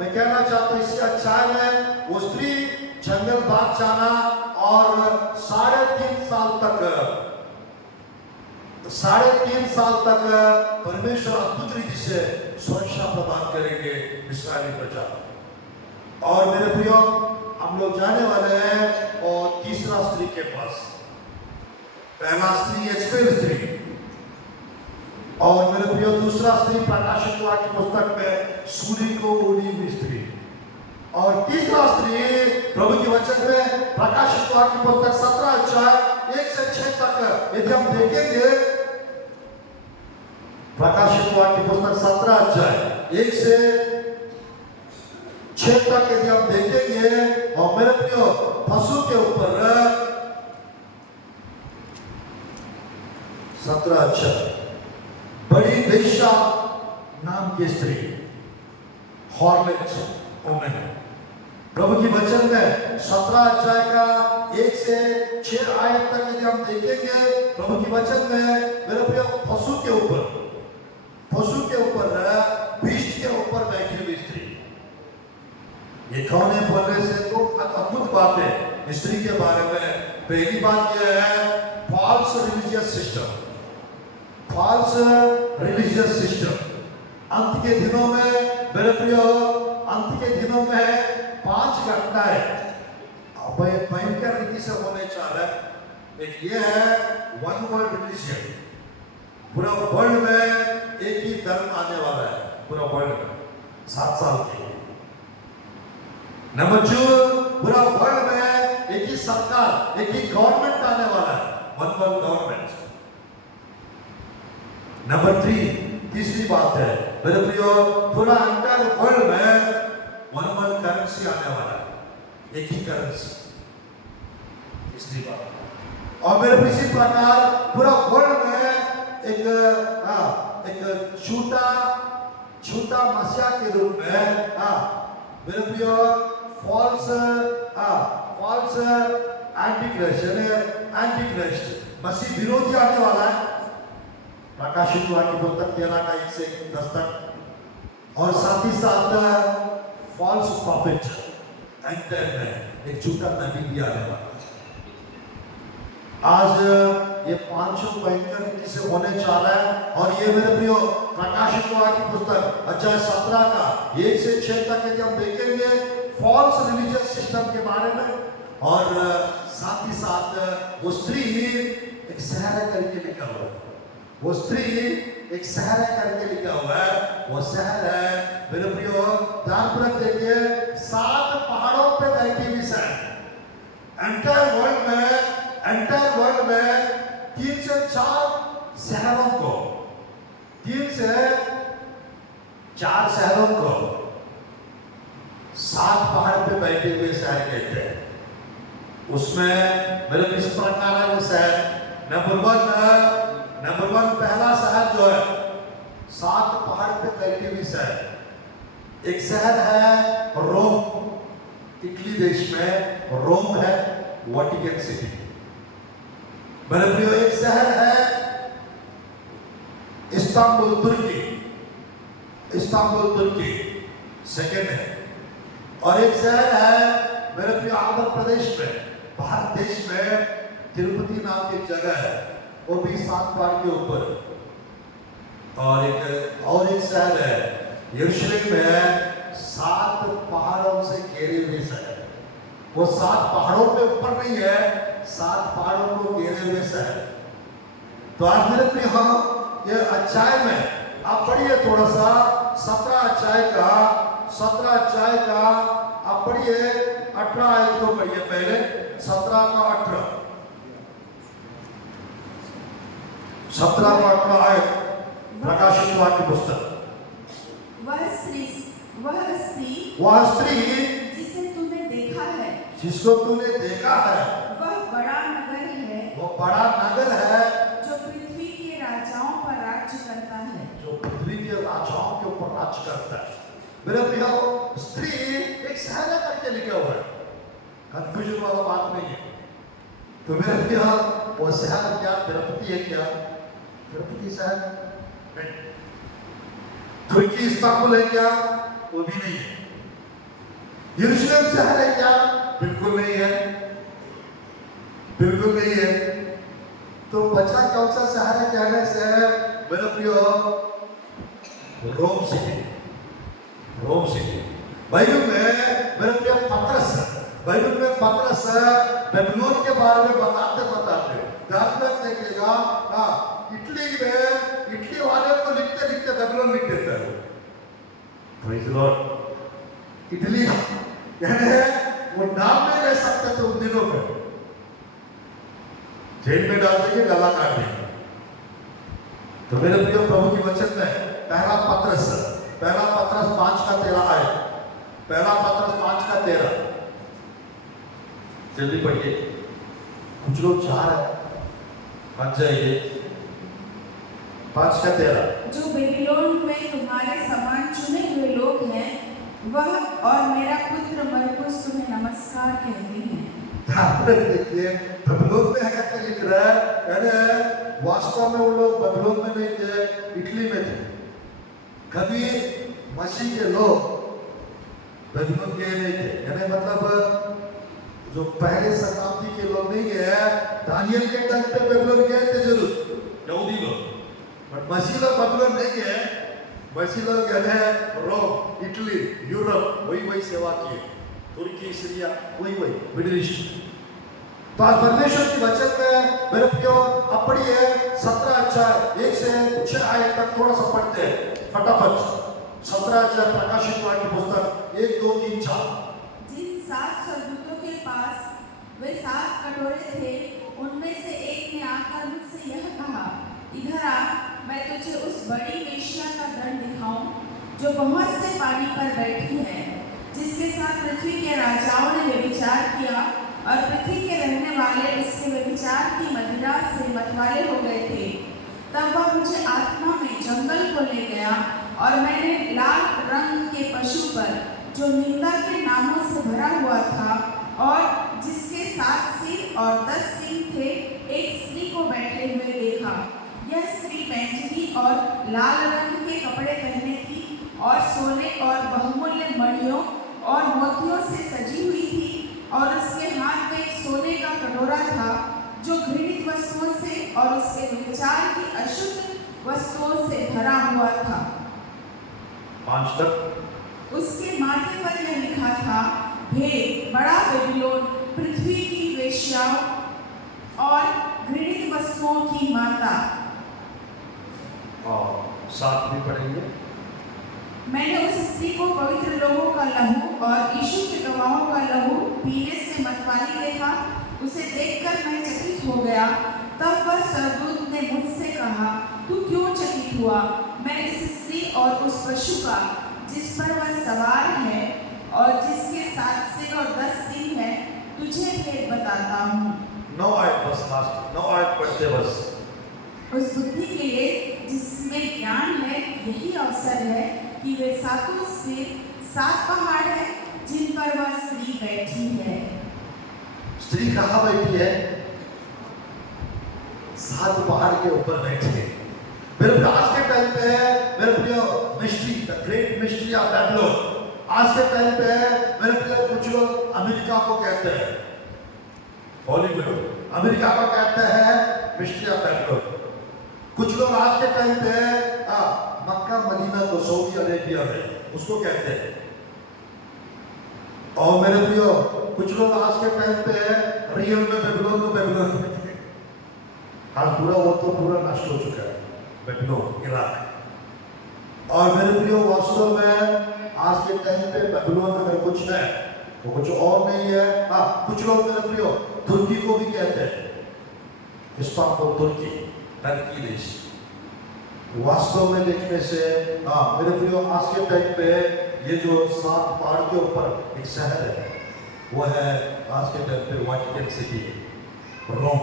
मैं कहना चाहता हूँ इसी अध्याय में वो स्त्री जंगल भाग जाना और 3.5 साल तक परमेश्वर अद्भुत रीति से सुरक्षा प्रदान करेंगे इस्राएली प्रजा। और मेरे प्रियो हम लोग जाने वाले हैं और तीसरा स्त्री के पास। पहला स्त्री एस्पेल स्त्री और मेरे प्रियो दूसरा स्त्री प्रकाशित वाक्य पुस्तक में सूर्य को ओढ़ी हुई स्त्री। और तीसरा स्त्री प्रभु के वचन में प्रकाशित वाक्य पुस्तक 17 अध्याय 1 से 6 तक यदि हम देखेंगे, प्रकाशित वाक्य पुस्तक 17 अध्याय 1 से 6 तक यदि हम देखेंगे और मेरे प्रियो पशु के ऊपर 17 अध्याय बड़ी वेश्या नाम की स्त्री हॉर्लेट वुमेन प्रभु की वचन में 17 अध्याय का 1 से 6 आयत तक यदि हम देखेंगे प्रभु की वचन में मेरे प्रिय पशु के ऊपर बीस्ट के ऊपर बैठी हुई स्त्री। ये कौन है बोलने से तो अद्भुत बात है स्त्री के बारे में। पहली बात यह है फॉल्स रिलीजियस सिस्टम। अंत के दिनों में मेरे प्रियो अंत के दिनों में 5 घटनाएं भयंकर रीति से होने जा रहा है। एक ये है वन वर्ल्ड रिलीजन, पूरा वर्ल्ड में एक ही धर्म आने वाला है पूरा वर्ल्ड में 7 साल के। नंबर 2 पूरा वर्ल्ड में एक ही सरकार, एक ही गवर्नमेंट आने वाला है, वन वर्ल्ड गवर्नमेंट। नंबर 3 तीसरी बात है मेरे प्रियो पूरा एंटायर वर्ल्ड में वन वर्ल्ड करेंसी आने वाला है, एक ही करेंसी। तीसरी बात और मेरे इसी प्रकार पूरा वर्ल्ड में एक छोटा मसीहा के रूप में मेरे प्रियो फॉल्स एंटीक्राइस्ट मसीह विरोधी आने वाला है। प्रकाशित वाक्य पुस्तक 13 का 1 से 10 तक। और साथ ही साथ फॉल्स प्रॉफिट एंटर में एक झूठा नबी भी आने वाला है। आज ये 500 भयंकर रीति से होने जा रहा है। और ये मेरे प्रियो प्रकाशित वाक्य पुस्तक अध्याय 17 का 1 से 6 तक यदि हम देखेंगे फॉल्स रिलीजियस सिस्टम के बारे में। और साथ ही साथ वो स्त्री एक सहरा करके लिखा हुआ है, वो स्त्री एक सहरा करके लिखा हुआ है। वो शहर है मेरे प्रियो ध्यान पूर्वक देखिए 7 पहाड़ों पे बैठी हुई शहर। एंटायर वर्ल्ड में 3 से 4 शहरों को 3 से 4 शहरों को 7 पहाड़ पे बैठे हुए शहर कहते हैं। उसमें मेरे इस प्रकार है वो शहर नंबर वन पहला शहर जो है 7 पहाड़ पे फैली हुई शहर। एक शहर है रोम, इटली देश में रोम है, वाटिकन सिटी। मेरे प्रियो एक शहर है इस्तांबुल तुर्की सेकंड है। और एक शहर है मेरे प्रिय आंध्र प्रदेश में, भारत देश में तिरुपति नाम की जगह है, वो भी 7 पहाड़ के ऊपर। और एक शहर है यरूशलेम में 7 पहाड़ों से घिरे हुए शहर। वो 7 पहाड़ों पे ऊपर नहीं है, 7 पहाड़ों को घेरे हुए शहर। तो आज मेरे प्रिय ये अध्याय में आप पढ़िए थोड़ा सा 17 अध्याय का आप पढ़िए 18 आयत को पढ़िए पहले 17 का 18 आयत प्रकाशित वाक्य पुस्तक। वह स्त्री जिसको तूने देखा है वह बड़ा नगर है जो पृथ्वी के राजाओं पर राज्य करता है। जो पृथ्वी के राजाओं के ऊपर राज्य करता है। मेरे प्रियो स्त्री एक शहर है करके लिखा हुआ है, कंफ्यूजन वाला बात नहीं है। तो मेरे प्रियो वो शहर क्या तिरुपति है? क्या तिरुपति शहर नहीं। तुर्की इस्तांबुल है क्या? वो भी नहीं है। यरूशलेम शहर है क्या? बिल्कुल नहीं है, बिल्कुल नहीं है। तो बचा कौन सा शहर है कहने से मेरे प्रियो रोम सिटी। बाइबल में मेरे प्रिय पतरस बेबीलोन के बारे में बताते ध्यान में देखिएगा। इटली वाले को लिखते बेबीलोन लिख देता है। Praise the Lord. इटली यानी वो नाम नहीं ले सकते थे उन दिनों में, जेल में डाल देंगे, गला काट देंगे। तो मेरे प्रिय प्रभु की वचन में पहला पत्रस 5 का 13 आए। पहला पत्रस 5 का 13 जल्दी पढ़िए, कुछ लोग चाह रहे हैं, बच जाइए। 5 का 13 जो बेबीलोन में तुम्हारे समान चुने हुए लोग हैं, वह और मेरा पुत्र मरकुस तुम्हें नमस्कार कहते हैं। देखिए बेबीलोन में है लिख रहा है, वास्तव में वो लोग बेबीलोन में नहीं थे, इटली में थे। कभी मसीह के लोग बेबीलोन गए नहीं थे, यानी मतलब जो पहले शताब्दी के लोग नहीं है। दानियल के टाइम पे बेबीलोन गए थे जरूर यहूदी लोग, बट मसीह लोग बेबीलोन नहीं गए। मसीह लोग यानी रोम, इटली, यूरोप वही सेवा किए, तुर्की, सीरिया वही मिडिल ईस्ट। तो आज परमेश्वर की वचन में मेरे प्रियो आप पढ़िए 17 अध्याय 1 से 6 आयत तक थोड़ा सा पढ़ते हैं फटाफट। 17 अध्याय प्रकाशित वाक्य पुस्तक 1, 2, 3, 4। जिन 7 स्वर्गदूतों के पास वे 7 कटोरे थे, उनमें से एक ने आकर मुझसे यह कहा, इधर आ, मैं तुझे उस बड़ी वेश्या का दंड दिखाऊं जो बहुत से पानी पर बैठी है, जिसके साथ पृथ्वी के राजाओं ने व्यभिचार किया और पृथ्वी के रहने वाले उसके व्यभिचार की मदिरा से मतवाले हो गए थे। तब वह मुझे आत्मा में जंगल को ले गया और मैंने लाल रंग के पशु पर, जो निंदा के नामों से भरा हुआ था और जिसके 7 सिर और 10 सींग थे, एक स्त्री को बैठे हुए देखा। यह स्त्री बैंगनी और लाल रंग के कपड़े पहने थी और सोने और बहुमूल्य मणियों और मोतियों से सजी हुई थी, और उसके हाथ में एक सोने का कटोरा था जो घृणित वस्तुओं से और उसके व्यभिचार की अशुद्ध वस्तुओं से भरा हुआ था। 5 तक उसके माथे पर यह लिखा था, भेद, बड़ा बेबीलोन, पृथ्वी की वेश्याओं और घृणित वस्तुओं की माता। और 7 भी पढ़ेंगे। मैंने उस स्त्री को पवित्र लोगों का लहू और यीशु के गवाहों का लहू पीने से मतवाली देखा। उसे देखकर मैं चकित हो गया। तब वह स्वर्गदूत ने मुझसे कहा, तू क्यों चकित हुआ? मैं इस स्त्री और उस पशु का जिस पर वह सवार है और जिसके 7 सिर और 10 सींग है तुझे भेद बताता हूँ। 9 आयत बस, लास्ट 9 आयत पढ़ते बस। उस बुद्धि के लिए जिसमें ज्ञान है यही अवसर है कि वे सातों सिर 7 पहाड़ है जिन पर वह स्त्री बैठी है। स्त्री कहाँ बैठी है? 7 पहाड़ के ऊपर बैठी है। मेरे प्रिय आज के टाइम पे है, मेरे प्रिय mystery, the great mystery of Babylon आज के टाइम पे है। मेरे प्रिय कुछ लोग अमेरिका को कहते हैं हॉलीवुड, अमेरिका को कहते हैं मिस्ट्री ऑफ बैबलोन। कुछ लोग आज के टाइम पे मक्का मदीना को सऊदी अरेबिया में उसको कहते हैं। और मेरे प्रियो कुछ लोग आज के टाइम पे रियल में बेबीलोन को बेबीलोन कहते हैं। आज पूरा वो तो पूरा नष्ट हो चुका है बेबीलोन, इराक। और मेरे प्रियो वास्तव में आज के टाइम पे बेबीलोन अगर कुछ है वो कुछ और नहीं है। कुछ लोग मेरे प्रियो तुर्की को भी कहते हैं, इस्तांबुल तुर्की, टर्की देश। वास्तव में देखने से मेरे प्रियो आज के टाइम पे ये जो 7 पहाड़ के ऊपर एक शहर है वो है आज के टाइम पे Vatican city, Rome,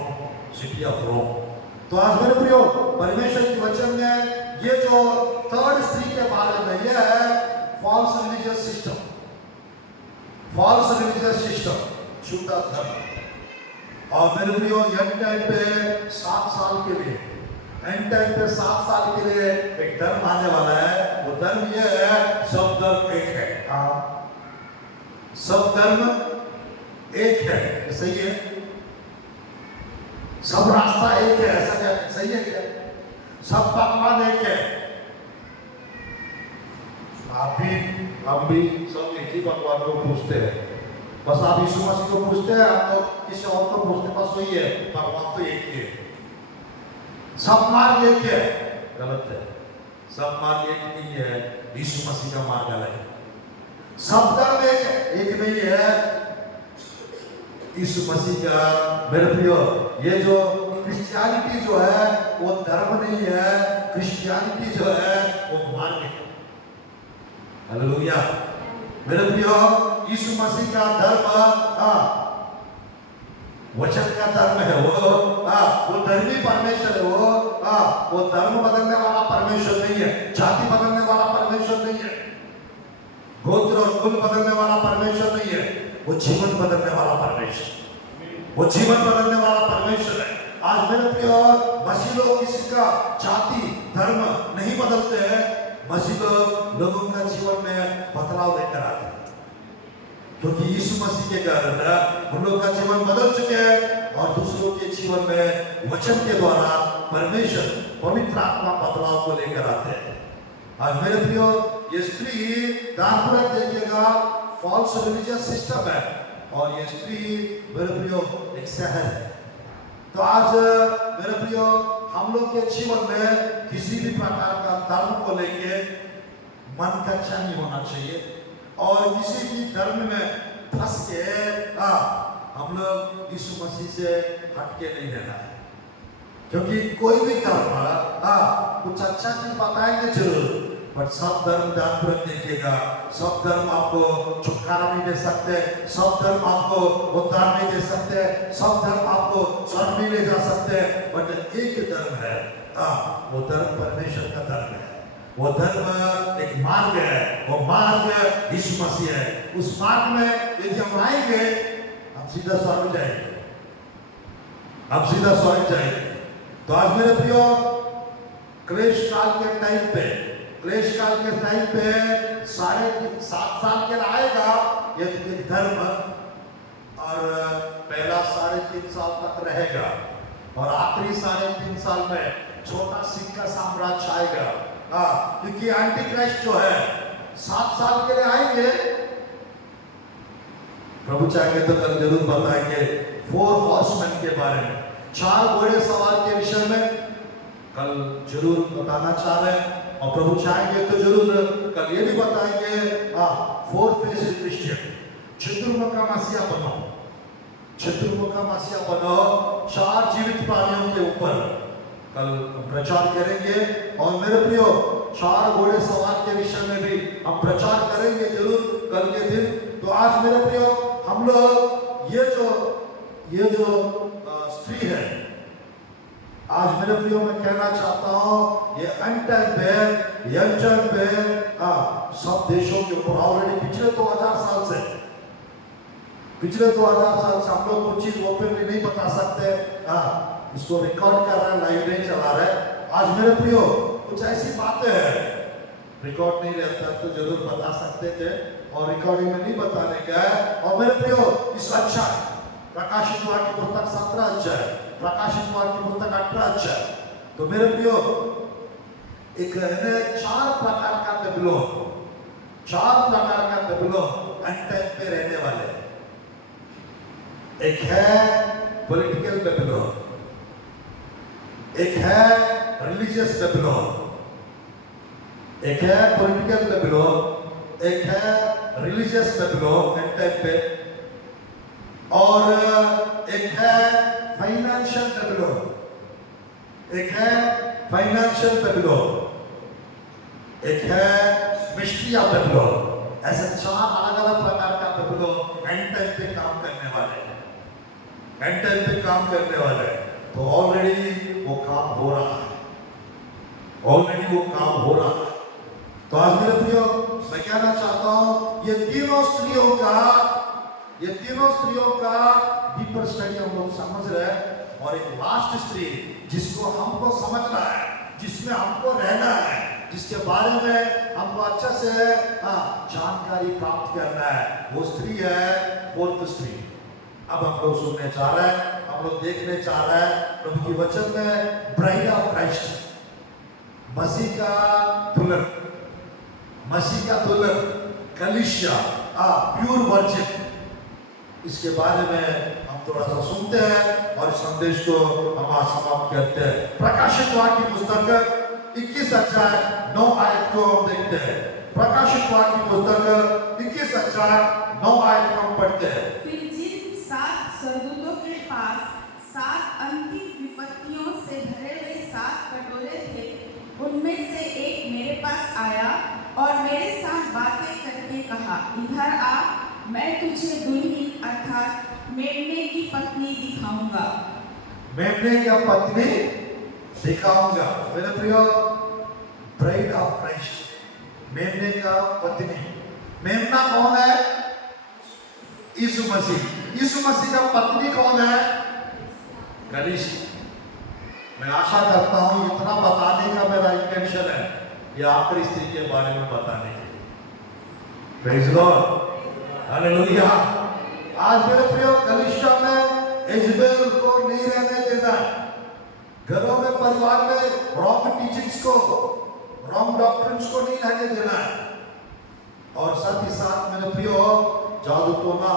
city of Rome. तो आज मेरे प्रियो परमेश्वर के वचन में ये जो 3rd स्त्री के बारे में ये है false religious system, false religious system, झूठा धर्म। और मेरे प्रियो एंड टाइम पे 7 साल के लिए, एंड टाइम पे 7 साल के लिए एक धर्म आने वाला है। वो धर्म ये है सब धर्म एक है। सब धर्म एक है, सही है? सब रास्ता एक है, ऐसा क्या सही है क्या? सब पकवान एक है। हम भी सब एक ही भगवान को पूछते हैं, बस आप यीशु मसीह को पूछते हैं, आप तो किसी और को पूछते, बस वही है, भगवान तो एक ही है। सब मार्ग एक है, गलत है। सब मार्ग एक नहीं है, यीशु मसीह का मार्ग अलग है। सब धर्म एक नहीं है, यीशु मसीह का। मेरे प्रियो ये जो क्रिश्चियनिटी जो है वो धर्म नहीं है, क्रिश्चियनिटी जो है वो मार्ग है। हालेलुया। मेरे प्रियो यीशु मसीह का धर्म वचन का धर्म है। वो धर्मी परमेश्वर है। वो धर्म बदलने वाला परमेश्वर नहीं है, जाति बदलने वाला परमेश्वर नहीं है, गोत्र और कुल बदलने वाला परमेश्वर नहीं है। वो जीवन बदलने वाला परमेश्वर, वो जीवन बदलने वाला परमेश्वर है। आज मेरे प्रियो मसीह लोग किसी का जाति धर्म नहीं बदलते हैं, मसीह लोगों का जीवन में बदलाव लेकर आते हैं, क्योंकि यीशु मसीह के कारण उन लोगों का जीवन बदल चुके हैं और दूसरों के जीवन में वचन के द्वारा परमेश्वर पवित्र आत्मा बदलाव को लेकर आते हैं। आज मेरे प्रियो ये स्त्री ध्यानपूर्वक देखिएगा, फॉल्स रिलीजियस सिस्टम है और ये स्त्री मेरे प्रियो एक शहर है। तो आज मेरे प्रियो हम लोग के जीवन में किसी भी प्रकार का धर्म को लेके मन का अच्छा नहीं होना चाहिए और किसी भी धर्म में फंस के हम लोग यीशु मसीह से हटके नहीं रहना है, क्योंकि कोई भी धर्म कुछ अच्छा चीज बताएंगे जरूर, बट सब धर्म ध्यानपूर्वक देखिएगा, सब धर्म आपको छुटकारा नहीं दे सकते, सब धर्म आपको उद्धार नहीं दे सकते, सब धर्म आपको स्वर्ग नहीं ले जा सकते। बट एक धर्म है, वो धर्म परमेश्वर का धर्म है। वो धर्म एक मार्ग है, वो मार्ग यीशु मसीह है। उस मार्ग में यदि हम आएंगे हम सीधा स्वर्ग जाएंगे, हम सीधा स्वर्ग जाएंगे। तो आज मेरे प्रियो क्लेश काल के टाइम पे, क्लेश काल के टाइम पे 7.5 साल के आएगा ये धर्म और पहला 3.5 साल तक रहेगा और आखिरी 3.5 साल में छोटा सिक्का साम्राज्य आएगा। क्योंकि एंटी क्राइस्ट जो है 7 साल के लिए आएंगे। प्रभु चाहेंगे तो कल जरूर बताएंगे 4 हॉर्समैन के बारे में, 4 घोड़े सवार के विषय में कल जरूर बताना चाह रहे हैं और प्रभु चाहेंगे तो जरूर कल ये भी बताएंगे 4 फेस क्रिश्चियन, चतुर्मुखा मसीहा बनो, चतुर्मुखा मसीहा बनो, 4 जीवित प्राणियों के ऊपर कल प्रचार करेंगे। और मेरे प्रियो 4 घोड़े सवार के विषय में भी हम प्रचार करेंगे जरूर कल के दिन। तो आज मेरे प्रियो हम लोग ये जो स्त्री है, आज मेरे प्रियो मैं कहना चाहता हूँ, ये एंड टाइम पे सब देशों के ऊपर ऑलरेडी पिछले 2000 साल से हम लोग कुछ चीज ओपनली नहीं बता सकते, इसको रिकॉर्ड कर रहे हैं, लाइव नहीं चला रहे। आज मेरे प्रियो कुछ ऐसी बातें हैं, रिकॉर्ड नहीं रहता तो जरूर बता सकते थे, और रिकॉर्डिंग में नहीं बताने का है। और मेरे प्रियो इस अच्छा प्रकाशित वाक्य की पुस्तक 17 अध्याय, प्रकाशित वाक्य की पुस्तक 18 अध्याय, तो मेरे प्रियो एक है 4 प्रकार का बेबीलोन एंड टाइम पे रहने वाले। एक है पॉलिटिकल बेबीलोन, एक है रिलीजियस बेबीलोन, एक है पॉलिटिकल बेबीलोन, एक है रिलीजियस बेबीलोन एंड टाइम पे, और एक है फाइनेंशियल बेबीलोन, एक है फाइनेंशियल बेबीलोन, एक है मिस्ट्रिया बेबीलोन। ऐसे 4 अलग अलग प्रकार का बेबीलोन एंड टाइम पे काम करने वाले हैं, एंड टाइम पे काम करने वाले हैं। तो ऑलरेडी वो काम हो रहा है, ऑलरेडी वो काम हो रहा है। तो आज मेरे प्रियो मैं कहना चाहता हूँ, ये तीनों स्त्रियों का डीपर स्टडी हम लोग समझ रहे हैं, और एक लास्ट स्त्री जिसको हमको समझना है, जिसमें हमको रहना है, जिसके बारे में हमको अच्छा से जानकारी प्राप्त करना है, वो स्त्री है 4th स्त्री। अब हम लोग सुनने चाह रहे हैं, हम लोग देखने चाह रहे हैं प्रभु की वचन में ब्राइड ऑफ क्राइस्ट, मसीह का दुल्हन कलीसिया, प्योर वर्जिन, इसके बारे में हम थोड़ा सा सुनते हैं और इस संदेश को हम समाप्त करते हैं। प्रकाशित वाक्य की पुस्तक 21 अध्याय 9 आयत को हम देखते हैं। प्रकाशित वाक्य की पुस्तक 21 अध्याय 9 आयत को हम पढ़ते हैं। फिर जिन 7 स्वर्गदूतों के पास 7 अंतिम विपत्तियों से भरे हुए 7 कटोरे थे, उनमें से एक मेरे पास आया और मेरे साथ बातें करके कहा, इधर आ, मैं तुझे दुल्हन अर्थात मेमने की पत्नी दिखाऊंगा। मेमने की पत्नी दिखाऊंगा। मेरे प्रियो, ब्राइड ऑफ क्राइस्ट, मेमने का पत्नी। मेमना कौन है? यीशु मसीह। यीशु मसीह का पत्नी कौन है? कलीसिया। मैं आशा करता हूं इतना बताने का मेरा इंटेंशन है, ये आखिरी स्त्री के बारे में बताने के लिए। Praise Lord, hallelujah. आज मेरे प्रियो, कलीसिया में इजबेल को नहीं रहने देना, घरों में परिवार में रॉन्ग टीचिंग्स को, रॉन्ग डॉक्ट्रिन्स को नहीं रहने देना है। और साथ ही साथ मेरे प्रियो, जादू टोना,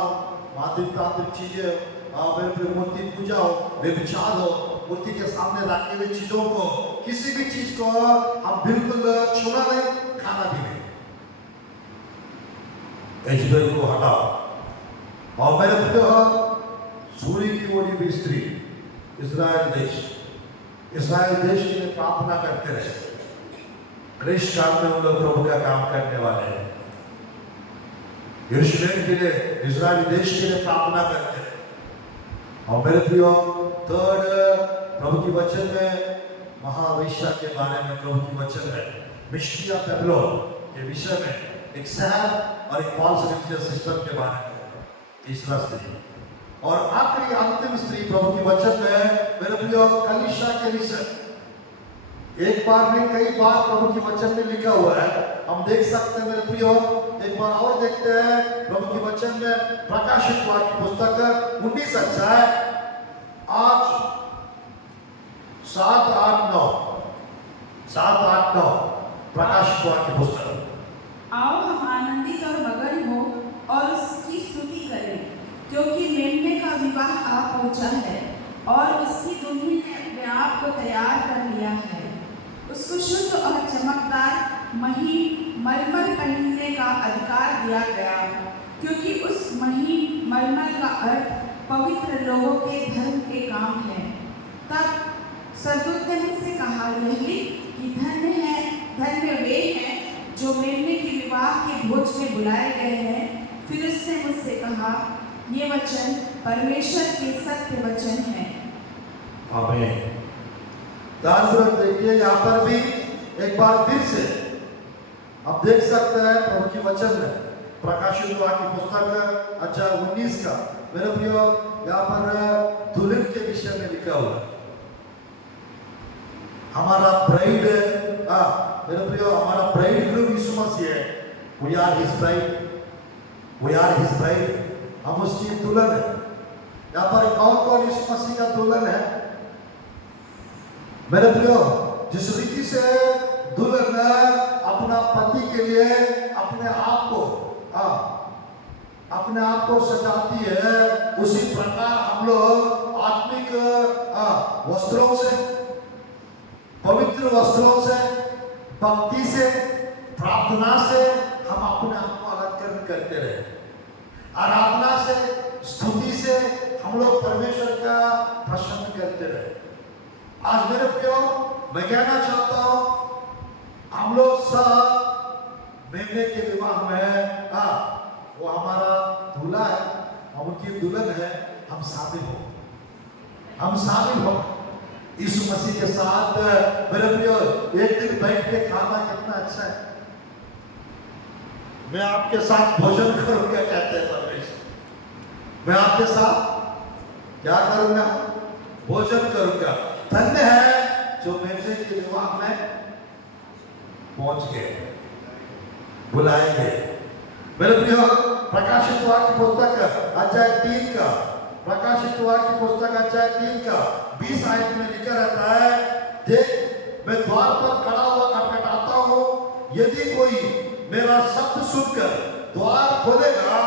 मांत्रिक तांत्रिक चीजें, मेरे प्रियो मूर्ति पूजा हो, व्यभिचार हो, मूर्ति के सामने रखी हुई चीजों को, किसी भी चीज को हम बिल्कुल छूना नहीं, खाना भी नहीं। इजबेल को हटाओ। और मेरे प्रियो, सूर्य की ओढ़ी हुई स्त्री, इस्राएल देश के लिए प्रार्थना करते रहे। क्रिश काल में उन लोग प्रभु का काम करने वाले हैं। यरूशलेम के लिए, इस्राएल देश के लिए प्रार्थना करते रहे। और मेरे प्रियो, 3rd प्रभु की वचन में महावेश्या के बारे में प्रभु की वचन है, मिस्ट्रिया बेबीलोन के विषय में, एक शहर और एक फॉल्स रिलीजियस सिस्टम के बारे में। तीसरा स्त्री और आखिरी अंतिम स्त्री प्रभु की वचन में मेरे प्रियो, कलीसिया के विषय। एक बार नहीं, कई बार प्रभु की वचन में लिखा हुआ है, हम देख सकते हैं मेरे प्रियो। एक बार और देखते हैं प्रभु की वचन में, प्रकाशित वाक्य की पुस्तक 19 अध्याय 7, 8, 9 प्रकाशित वाक्य की पुस्तक। आओ हम आनंदित और मगन हो और उसकी स्तुति करें, क्योंकि मेमने का विवाह आ पहुंचा है और उसकी दुल्हन ने अपने आप को तैयार कर लिया है। उसको शुद्ध और चमकदार महीन मलमल पहनने का अधिकार दिया गया, क्योंकि उस महीन मलमल का अर्थ पवित्र लोगों के धर्म के काम है। तब स्वर्गदूत ने मुझसे कहा, यह लिख कि धन्य वे हैं जो मेमने के विवाह के भोज में बुलाए गए हैं। फिर उसने मुझसे कहा, ये वचन परमेश्वर के सत्य वचन है। आमीन। ध्यानपूर्वक देखिए, यहाँ पर भी एक बार फिर से आप देख सकते हैं प्रभु की वचन में प्रकाशित वाक्य पुस्तक अध्याय 19 का, मेरे प्रियो, यहाँ पर दुल्हन के विषय में लिखा हुआ है। हमारा ब्राइड, मेरे प्रियो, हमारा ब्राइड ग्रूम यीशु मसीह है। We are his bride, we are his bride, हम उसकी दुल्हन है। यहाँ पर कौन कौन यीशु मसीह का दुल्हन है? मेरे प्रियो, जिस रीति से दुल्हन अपना पति के लिए अपने आप को सजाती है, उसी प्रकार हम लोग आत्मिक वस्त्रों से, पवित्र वस्त्रों से, भक्ति से, प्रार्थना से हम अपने आप को अलंकरण करते रहे। आराधना से, स्तुति से हम लोग परमेश्वर का प्रसन्न करते रहे। आज मेरे प्रियो, मैं कहना चाहता हूं, हम लोग सब मेमने के विवाह में, वो हमारा दूल्हा है, हम उनकी दुल्हन है, हम शामिल हो यीशु मसीह के साथ। मेरे प्रियो, एक दिन बैठ के खाना कितना अच्छा है। मैं आपके साथ भोजन करूंगा, कहते हैं परमेश्वर। मैं आपके साथ क्या करूंगा? भोजन करूंगा। धन्य है जो मेमने के विवाह में पहुंच गए, बुलाए गए। मेरे प्रियो, प्रकाशित वाक्य पुस्तक अध्याय 3 का, प्रकाशित वाक्य पुस्तक अध्याय 3 का 20 आयत में लिखा रहता है, देख मैं द्वार पर खड़ा हुआ खटखटाता हूं, यदि कोई मेरा शब्द सुनकर द्वार खोलेगा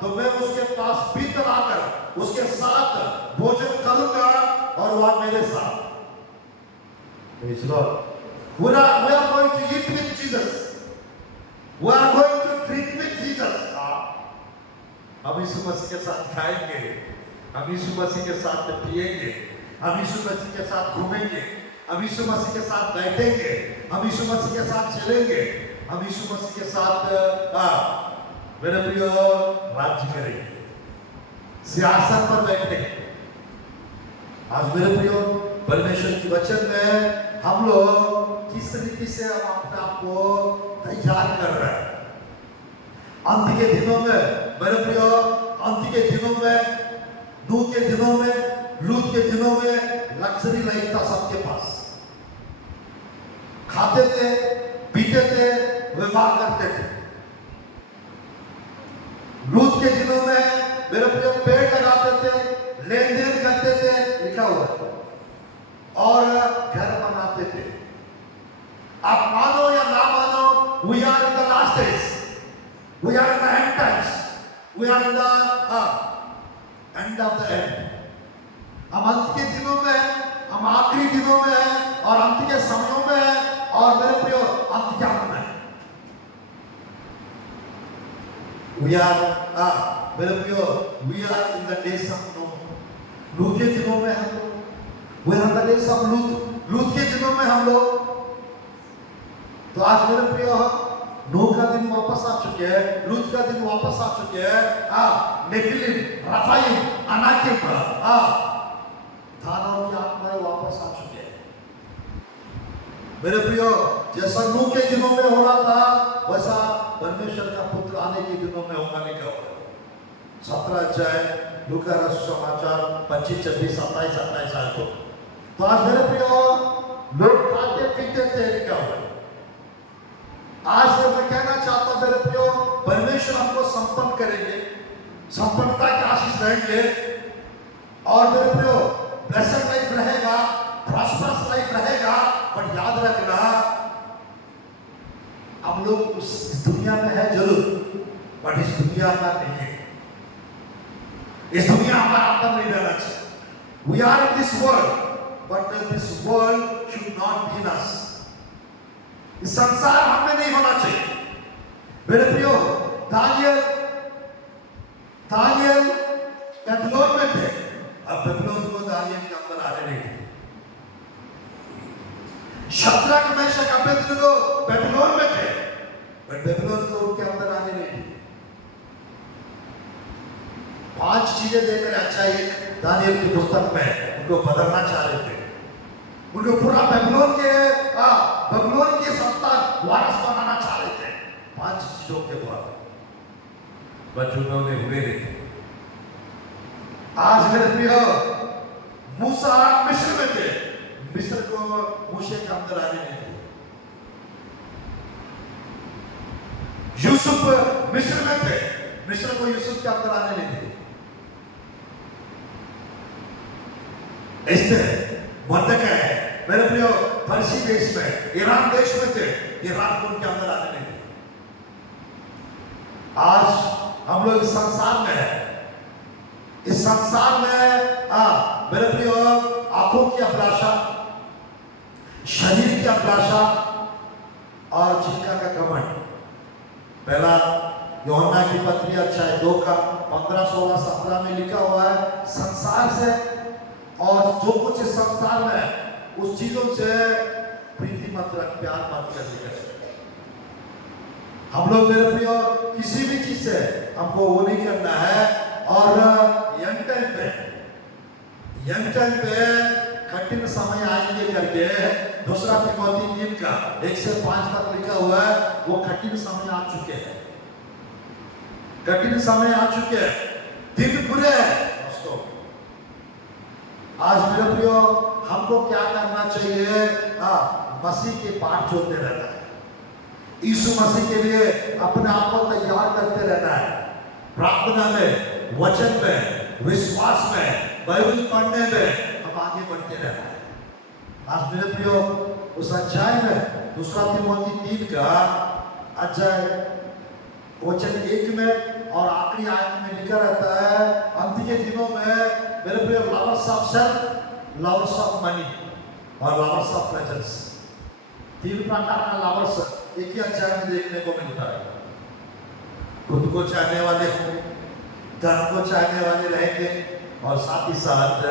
तो मैं उसके पास भीतर आकर उसके साथ भोजन करूंगा और वह मेरे साथ। Praise Lord. We are going to eat with Jesus. We are going to drink with Jesus. हम यीशु मसीह के साथ खाएंगे, हम यीशु मसीह के साथ पिएंगे, हम यीशु मसीह के साथ घूमेंगे, हम यीशु मसीह के साथ बैठेंगे, हम यीशु मसीह के साथ चलेंगे, हम यीशु मसीह के साथ मेरे प्रियो राज्य करेंगे, सिंहासन पर बैठेंगे। आज मेरे प्रियो, परमेश्वर की वचन में हम लोग किस रीति से हम अपने आप को तैयार कर रहे हैं। अंत के दिनों में मेरे प्रियो, अंत के दिनों में, नूह के दिनों में, लूत के दिनों में लग्जरी लाइफ था सबके पास। खाते थे, पीते थे, विवाह करते थे। लूत के दिनों में मेरे प्रियो पेड़ लगाते थे, लेन देन करते थे, लिखा हुआ है, और घर बनाते थे। आप मानो या ना मानो, we are in the last days, we are in the end times, we are in the end of the end. हम अंत के दिनों में, हम आखिरी दिनों में हैं, और अंत के समयों में हैं, और मेरे प्रियो अंत के अंत में। We are मेरे प्रियो, we are in the days of Noah. लूत के दिनों में हम लोग, we are in the days of लूत, लूत के दिनों में हम लोग। तो आज मेरे प्रियो, नूह का दिन वापस आ चुके हैं, लूत का दिन वापस आ चुके हैं। नेफिलिम, रफाइम, अनाकिम, दानव की आत्माएं वापस आ चुके हैं। मेरे प्रियो, जैसा नूह के दिनों में हो रहा था, वैसा परमेश्वर का पुत्र आने के दिनों में होगा, लिखा हुआ है। 17 अध्याय लूका रसूल समाचार 25, 26, 27, 28 आयतों। तो आज मेरे प्रियो, लोग खाते पीते थे, लिखा हुआ है। आज मैं कहना चाहता हूं मेरे प्रियो, परमेश्वर हमको संपन्न करेंगे, संपन्नता की आशीष देंगे, और मेरे प्रियो ब्लेस्ड लाइफ रहेगा, प्रॉस्परस लाइफ रहेगा। बट याद रखना, हम लोग इस दुनिया में है जरूर, बट इस दुनिया का नहीं है। इस दुनिया हमारा अंदर नहीं रहना चाहिए। We are in this world, but this world should not be in us. इस संसार हमें नहीं होना चाहिए। मेरे प्रियो, दानियल बेबीलोन में थे, अब बेबीलोन को दानियल के अंदर आने नहीं थे। शद्रक, मेशक, अबेदनगो बेबीलोन में थे, बट बेबीलोन को उनके अंदर आने नहीं थे। 5 चीजें देखकर अच्छा एक दानियल की पुस्तक में उनको बदलना चाह रहे थे। उनको पूरा बेबीलोन के सत्ता वारिस बनाना चाह रहे थे 5 चीजों के द्वारा, बट उन्होंने हुए नहीं। आज मेरे प्रियो, मूसा मिस्र में थे, मिस्र को मूसे के अंदर आने नहीं थे। यूसुफ मिस्र में थे, मिस्र को यूसुफ के अंदर आने नहीं थे। एस्तेर, मर्दकै, मेरे प्रियो, पर्सी देश में, ईरान देश में थे, ईरान को उनके अंदर आने नहीं थे। आज हम लोग इस संसार में हैं, इस संसार में मेरे प्रियो, आंखों की अभिलाषा, शरीर की अभिलाषा और चिंता का घमंड। पहला यूहन्ना की पत्री अध्याय 2 का 15, 16, 17 में लिखा हुआ है, संसार से और जो कुछ इस संसार में है, उस चीजों से प्रीति मत रख, प्यार मत कर। हम लोग मेरे प्रियो किसी भी चीज से हमको वो नहीं करना है। और यंग टाइम पे कठिन समय आएंगे करके 2 तिमोथी 3 का 1 से 5 तक लिखा हुआ है। वो कठिन समय आ चुके हैं, कठिन समय आ चुके हैं, दिन बुरे हैं दोस्तों। आज मेरे प्रियो, हमको क्या करना चाहिए? मसीह के पाठ जोड़ते रहना है, यीशु मसीह के लिए अपने आप को तैयार करते रहना है, प्रार्थना में, वचन में, विश्वास में, बाइबल पढ़ने में हम आगे बढ़ते रहना है। आज मेरे प्रियो, उस अध्याय में 2 तिमोथी 3 का अध्याय वचन 1 में और आखिरी आयत में लिखा रहता है, अंत के दिनों में मेरे प्रियो, lovers of self, lovers of money और लवर्स ऑफ प्लेजर्स, 3 प्रकार का लवर्स एक ही अध्याय में देखने को मिलता है। खुद को चाहने वाले होंगे, धन को चाहने वाले रहेंगे और साथ ही साथ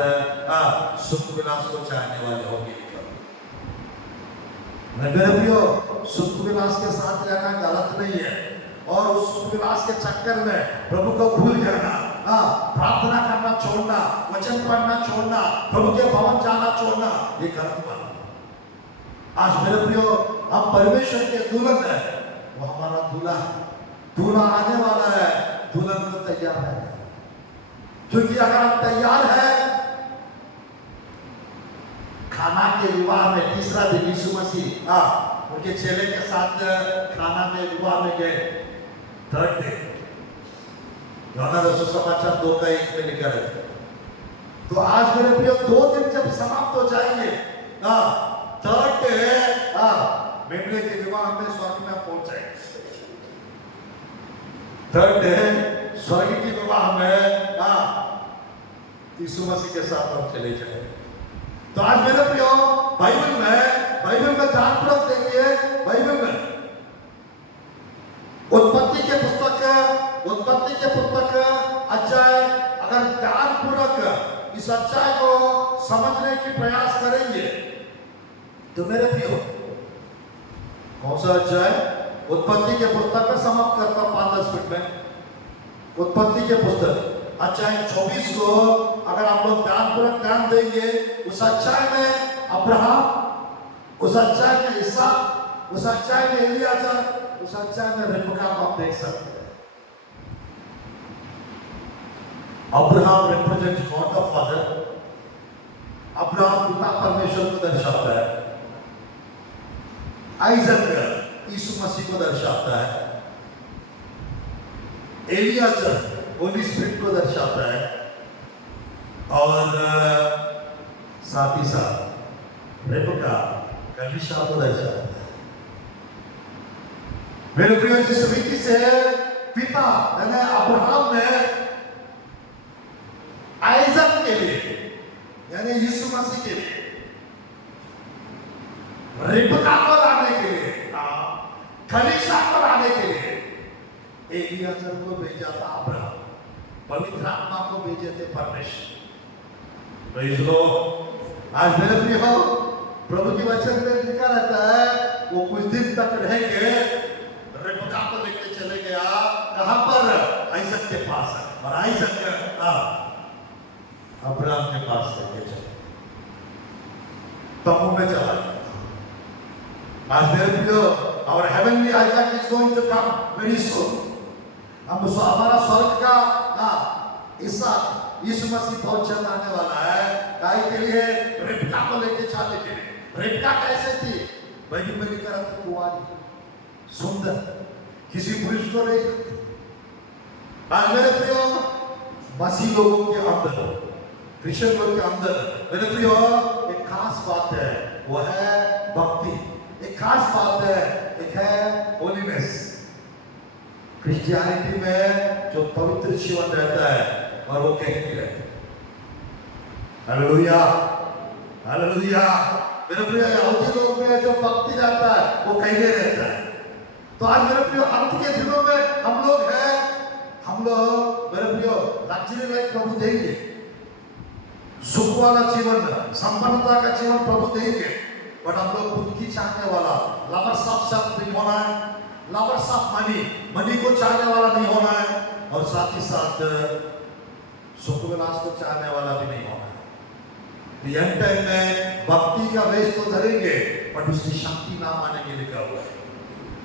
सुख विलास को चाहने वाले होंगे। मेरे प्रियो, सुख विलास के साथ रहना गलत नहीं है, और उस सुख विलास के चक्कर में प्रभु को भूल जाना, प्रार्थना करना छोड़ना, वचन पढ़ना छोड़ना, प्रभु के भवन जाना छोड़ना, ये गलत बात। आज मेरे प्रियो, हम परमेश्वर के दुल्हन है, वो हमारा दूल्हा है, दूल्हा आने वाला है, दुल्हन को तैयार है। क्योंकि अगर हम तैयार है, खाना के विवाह में 3रा दिन यीशु मसीह उनके चेले के साथ खाना में विवाह में गए। 3rd डे यूहन्ना रसूल समाचार 2 का 1 में लिखा है। तो आज मेरे प्रियो, 2 दिन जब समाप्त हो जाएंगे, 3rd डे मेमने के विवाह में स्वर्ग में पहुंच जाएंगे। 3rd डे स्वर्ग के विवाह में यीशु मसीह के साथ हम चले जाएंगे। तो आज मेरे प्रियो, बाइबल में ध्यानपूर्वक देखिए, बाइबल में उत्पत्ति के पुस्तक अध्याय, अगर ध्यानपूर्वक इस अध्याय को समझने की प्रयास करेंगे तो मेरे प्रियो, कौन सा अध्याय? उत्पत्ति के पुस्तक में समाप्त करता 5-10 मिनट में। उत्पत्ति के पुस्तक अध्याय 24 को अगर आप लोग ध्यानपूर्वक ध्यान देंगे, उस अध्याय में अब्राहम, उस अध्याय में इसहाक, उस अध्याय में एलियाजर, उस अध्याय में रिबका को आप देख सकते हैं। Abraham represent God the father, Abraham पिता परमेश्वर को दर्शाता है। आइजक यीशु मसीह को दर्शाता है। एलियाजर होली स्पिरिट को दर्शाता है, और साथ ही साथ रिबका कलीसिया को दर्शाता है। मेरे प्रिय, जिस रीति से पिता यानी अब्राहम ने आइजक के लिए यानी यीशु मसीह के लिए, रिबका को लाने के लिए, कलीसिया को लाने के लिए एलियाजर को भेजा था अब्राहम, पवित्र आत्मा को भेजे थे परमेश्वर। Praise Lord. आज मेरे प्रिय, प्रभु की वचन में लिखा रहता है, वो कुछ दिन तक रहेंगे, रिबका को लेकर चले गया, कहां पर? आइजक के पास है। और आइजक अब्राहम के पास लेके चले, तंबू में चला गया। As our heavenly Isaac is going to come very soon. हम उसको हमारा स्वर्ग का इसहाक यीशु मसीह पहुंचने आने वाला है। गाय के लिए रिबका को लेके चले थे। रिबका कैसे थी? बाइबल में लिखा है कुंवारी, सुंदर, किसी पुरुष को नहीं सकती। आज मेरे प्रियो मसीह लोगों के अंदर, क्रिश्चियन लोग के अंदर मेरे प्रियो एक खास बात है, वो है भक्ति। एक खास बात है, एक है होलीनेस। क्रिश्चियनिटी में जो पवित्र जीवन रहता है और वो कहीं नहीं रहता। Hallelujah, hallelujah. मेरे प्रिय यहूदी लोग में जो भक्ति रहता है वो कहीं नहीं रहता है। तो आज मेरे प्रिय अंत के दिनों में हम लोग मेरे प्रिय लग्जरी लाइफ प्रभु देंगे, सुख वाला जीवन, संपन्नता का जीवन प्रभु देंगे। बट हम लोग खुद की चाहने वाला, लवर्स ऑफ सेल्फ नहीं होना है, लवर्स ऑफ मनी को चाहने वाला नहीं होना है, और साथ ही साथ सुख विलास को चाहने वाला भी नहीं होना है। एंड टाइम में भक्ति का वेश तो धरेंगे बट उसकी शक्ति ना मानेंगे लिखा हुआ है।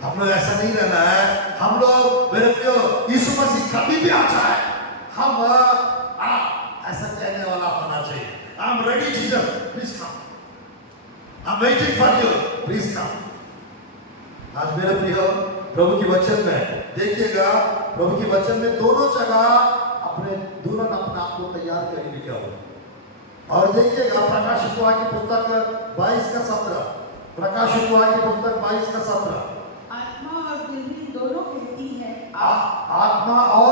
हम लोग ऐसा नहीं रहना है। हम लोग मेरे प्रियो यीशु मसीह कभी भी आ जाए, हम ऐसा कहने वाला होना चाहिए, I am ready Jesus, please come, I am waiting for you, please come. आज मेरे प्रियो प्रभु के वचन में देखिएगा, प्रभु के वचन में दोनों जगह अपने दुल्हन अपने आप को तैयार करके लिखा हुआ। और देखिएगा प्रकाशित वाक्य की पुस्तक 22 का 17, प्रकाशित वाक्य की पुस्तक 22 का 17। आत्मा और दुल्हन दोनों कहती है आत्मा और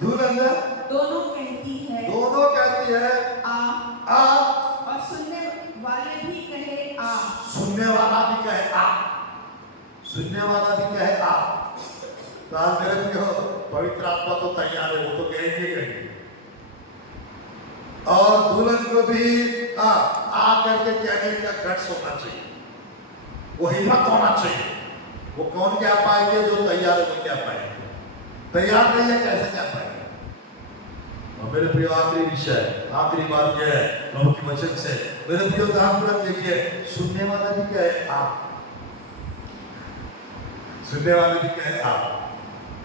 दुल्हन दोनों कहती है आ, और सुनने वाले भी कहे आ, सुनने वाला भी कहे आ, सुनने वाला भी कहे आ। तो आज मेरे प्रियो पवित्र आत्मा तो तैयार है, वो तो कहेंगे। और दुल्हन को भी आ करके कहने का गट्स होना चाहिए, वो हिम्मत होना चाहिए। वो कौन क्या पाएंगे? जो तैयार है वो क्या पाएंगे, तैयार नहीं है कैसे क्या पाएंगे। और मेरे प्रियो आखिरी विषय, आखिरी बात यह है प्रभु के वचन से, मेरे प्रियो ध्यान देखिए, सुनने वाला भी क्या है आप, सुनने वाले भी क्या है आप।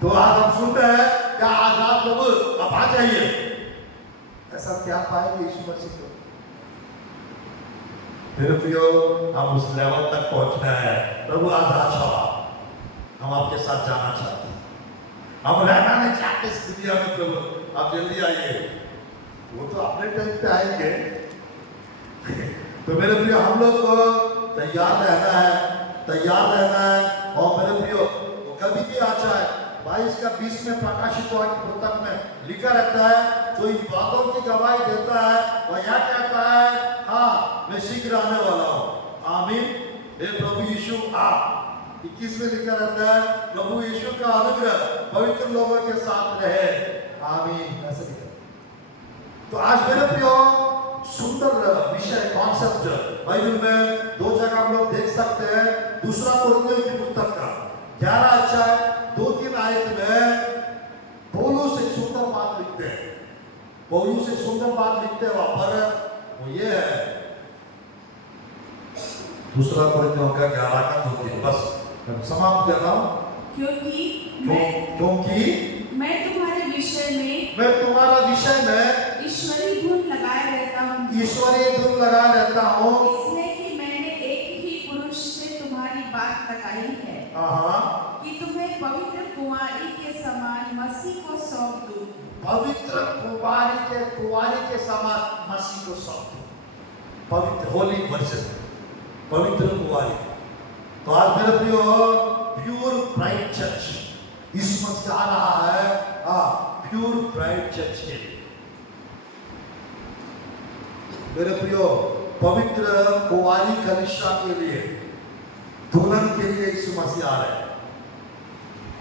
तो आज हम सुन रहे हैं क्या आज आप लोग अब आ जाइए, ऐसा क्या पाएंगे यीशु मसीह को? मेरे प्रियो हम उस लेवल तक पहुंचना है। प्रभु आज अच्छा, हम आपके साथ जाना चाहते हैं, हम रहना नहीं चाहते इस दुनिया में। प्रभु आप जल्दी आइए, वो तो अपने टाइम पे आएंगे। तो मेरे प्रियो हम लोग को तैयार रहना है, तैयार रहना है। और मेरे प्रियो वो कभी भी आ जाए, 22 का 20 में प्रकाशित वाक्य पुस्तक में लिखा रहता है, जो इन बातों की गवाही देता है वह यह कहता है, हाँ मैं शीघ्र आने वाला हूँ, आमीन। हे प्रभु यीशु आ। 21 में लिखा रहता है, प्रभु यीशु का अनुग्रह पवित्र लोगों के साथ रहे, आमीन, ऐसा लिखा। तो आज मेरे प्रियो सुंदर विषय, कॉन्सेप्ट बाइबल में 2 जगह हम लोग देख सकते हैं। दूसरा कोरिन्थियों की पुस्तक का 11 अध्याय 2-3 आयत में पौलुस एक सुंदर बात लिखते हैं, पौलुस एक सुंदर बात लिखते हैं वहां पर, वो ये है, दूसरा कोरिन्थियों का 11 का 2-3, बस समाप्त कर रहा हूं। क्योंकि मैं तुम्हारे विषय में ईश्वरीय धुन लगाए रहता हूँ, इसलिए कि मैंने एक ही पुरुष से तुम्हारी बात बताई है कि तुम्हें पवित्र कुंवारी के समान मसीह को सौंप दूं। पवित्र कुंवारी के समान मसीह को सौंप दूं। पवित्र होली वर्जन, पवित्र कुंवारी। तो आज मेरे प्रियो प्योर ब्राइड चर्च इस मसीह आ रहा है, प्योर ब्राइड चर्च के लिए। मेरे प्रियो पवित्र कुंवारी कलीसिया के लिए, दुल्हन के लिए यीशु मसीह आ रहे हैं।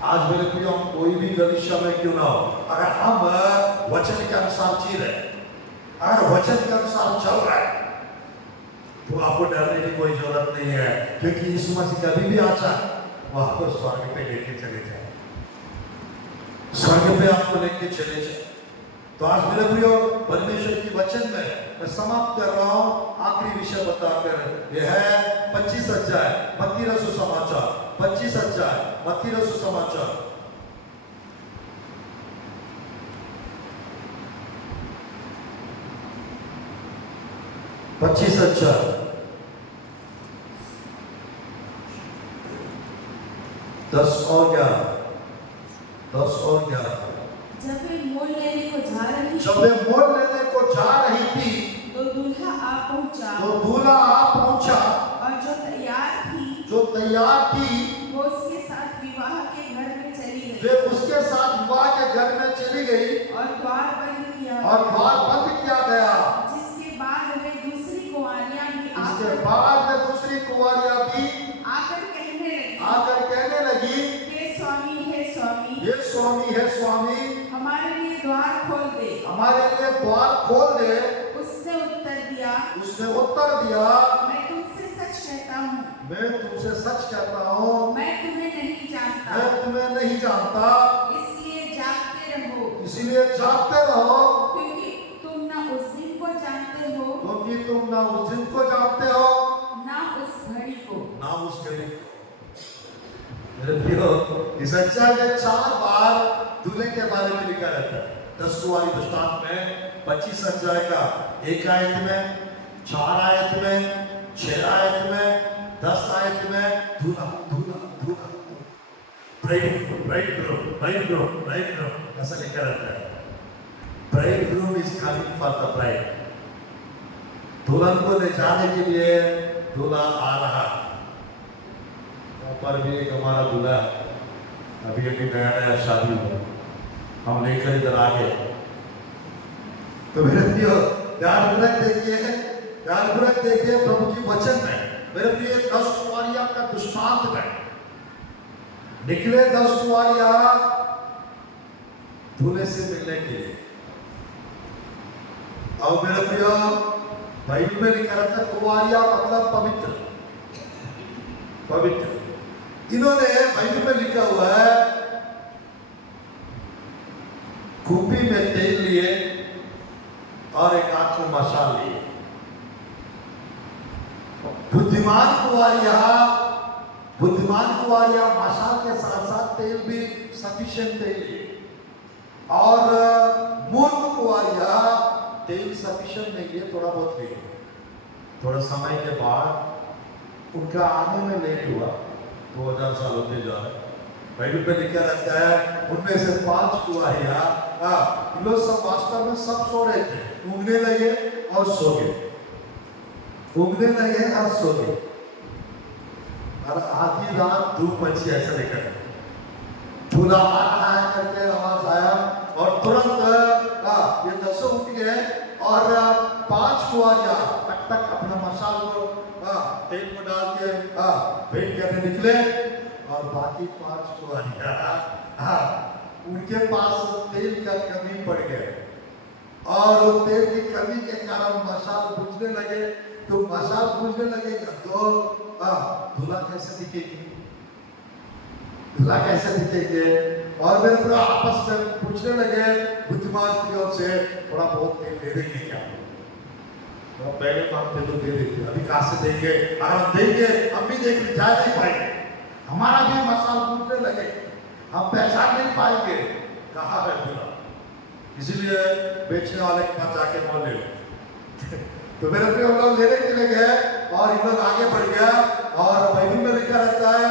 आज मेरे प्रियो हम कोई भी कलीसिया में क्यों ना हो, अगर हम वचन के अनुसार जी रहे, अगर वचन के अनुसार चल रहे हैं, तो आपको डरने की कोई जरूरत नहीं है, क्योंकि यीशु मसीह कभी भी आ जाए वो आपको स्वर्ग पे लेके चले जाए। स्वर्ग पे आपको लेके चले जाए। तो आज मेरे प्रियो परमेश्वर की वचन में मैं समाप्त कर रहा हूं आखिरी विषय बताकर। यह है 25 अध्याय मत्ती रसू समाचार, 25 अध्याय मत्ती रसू समाचार। 25 अध्याय 10 और 11, 10 और 11। जब वे मोल लेने को जा रही जब वे मोल लेने को जा रही थी तो दूल्हा आ पहुंचा, तो दूल्हा आ पहुंचा, और जो तैयार थी वो उसके साथ विवाह के घर में चली गई, वे उसके साथ विवाह के घर में चली गई और द्वार बंद किया और द्वार बंद किया गया। जिसके बाद वे दूसरी कुंवारियां भी इसके बाद में दूसरी कुंवारियां भी आकर कहने लगी, हे स्वामी, हे स्वामी, ये स्वामी है स्वामी, हमारे लिए द्वार खोल दे। हमारे लिए द्वार खोल दे। उसने उत्तर दिया, मैं तुमसे सच कहता हूँ, मैं तुमसे सच कहता हूँ, मैं तुम्हें नहीं जानता, मैं तुम्हें नहीं जानता, इसलिए जागते रहो, इसलिए जागते रहो, क्योंकि तुम न उस दिन को जानते हो, क्योंकि तुम ना उस दिन को जानते हो ना उस घड़ी को। ना उस घड़ी को। मेरे प्रियो, इस अध्याय में 4 बार दूल्हे के बारे में लिखा रहता है। 10 कुंवारी दृष्टांत में 25 अध्याय का 1 आयत में, 4 आयत में, 6 आयत में, 10 आयत में दूल्हा दूल्हा दूल्हा ब्राइडग्रूम ऐसा लिखा रहता है। Bridegroom is coming for the bride. दुल्हन को ले जाने के लिए दूल्हा आ रहा। पर भी एक हमारा दूल्हा अभी नया नया शादी हुआ, हम लेकर इधर आ गए। तो मेरे प्रियो ध्यानपूर्वक देखिए प्रभु की वचन में। मेरे प्रिय 10 कुंवारियां का दृष्टांत में निकले 10 कुंवारियां दूल्हे से मिलने के लिए। और मेरे प्रियो बाइबल में लिखा रहता है कुंवारियां मतलब पवित्र। इन्होंने बाइबल में लिखा हुआ है खूबी में तेल लिए और एक आंख में मशाल लिए। बुद्धिमान कुंवारियां मशाल के साथ साथ तेल भी सफिशिएंट तेल लिए, और मूर्ख कुंवारियां तेल सफिशिएंट नहीं लिए, थोड़ा बहुत लिए। थोड़ा समय के बाद उनका आने में लेट हुआ, 2000 साल होते जा रहे। बाइबल पे लिखा रहता है उनमें से 5 कुंवारियां लोग सब वास्तव में सब सो रहे थे, ऊँघने लगे और सो गए, और आधी रात धूप अच्छी ऐसा लिखा है। दूल्हा आ रहा है करके आवाज आया और तुरंत ये 10 उठ गए और 5 कुंवारियां टक टक अपना मशाल को तेल को डाल के भेंट करने निकले, और बाकी 5 कुंवारियां उनके पास तेल का कमी पड़ गए, और तेल की कमी के कारण मशाल बुझने लगे। तो मशाल बुझने लगेगा तो दूल्हा कैसे दिखेंगे? और मेरे पूरा आपस में पूछने लगे बुद्धिमान स्त्रियों से, थोड़ा बहुत तेल दे देंगे क्या? तो पहले तो हम तेल दे देते, अभी कहाँ से देंगे? अगर हम देंगे हम भी देख जा नहीं पाएंगे, हमारा भी मसाल पूछने लगे, हम पहचान नहीं पाएंगे कहाँ है दूल्हा। इसलिए बेचने वाले के पास जाके मोल ले लो। तो मेरे प्रिय लोग लेने के लिए गए और इन लोग आगे बढ़ गया, और बाइबल में लिखा रहता है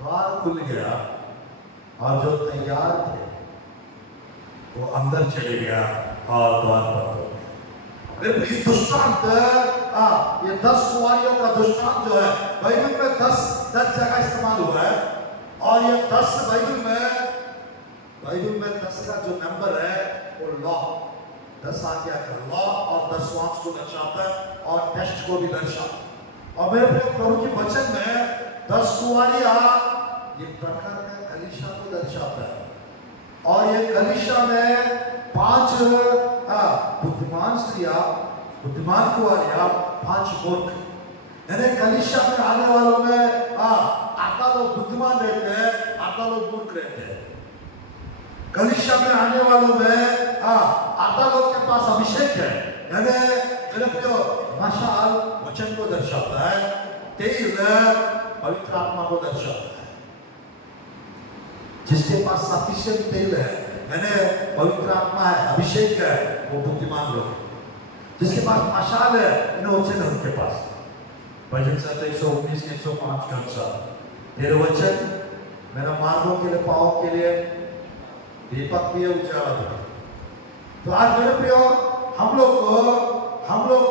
द्वार खुल गया और जो तैयार थे वो अंदर चले गया और द्वार बंद हो गया। इस दृष्टांत ये 10 कुंवारियों का दृष्टांत जो है बाइबल में 10 जगह इस्तेमाल हुआ है, और ये 10 बाइबल में 10 का जो नंबर है वो लॉ 10 आज्ञा का लॉ और 10 वाक्य को दर्शाता है और टेस्ट को भी दर्शाता है। और मेरे प्रभु के वचन में 10 कुंवारियां ये प्रकार का कलीसिया को दर्शाता है, और ये कलीसिया में 5 बुद्धिमान स्त्रियां, बुद्धिमान कुंवारियां, 5 मूर्ख। यानी कलीसिया में आने वालों में आधा लोग बुद्धिमान रहते हैं, आधा लोग मूर्ख रहते हैं। कलीसिया में आने वालों में आधा लोग के पास अभिषेक है, यानी मेरे प्रियो मशाल वचन को दर्शाता है, तेल पवित्र आत्मा को दर्शाता है। जिसके पास सफिशिएंट तेल है, यानी पवित्र आत्मा है, अभिषेक है, वो बुद्धिमान लोग। जिसके पास मशाल है, इन्हें वचन है उनके पास। भजन संहिता 119 के 105 के अनुसार, तेरे वचन मेरा मार्गों के लिए, पाँव के लिए दीपक भी है, उजाला भी है। तो आज मेरे प्रियो हम लोग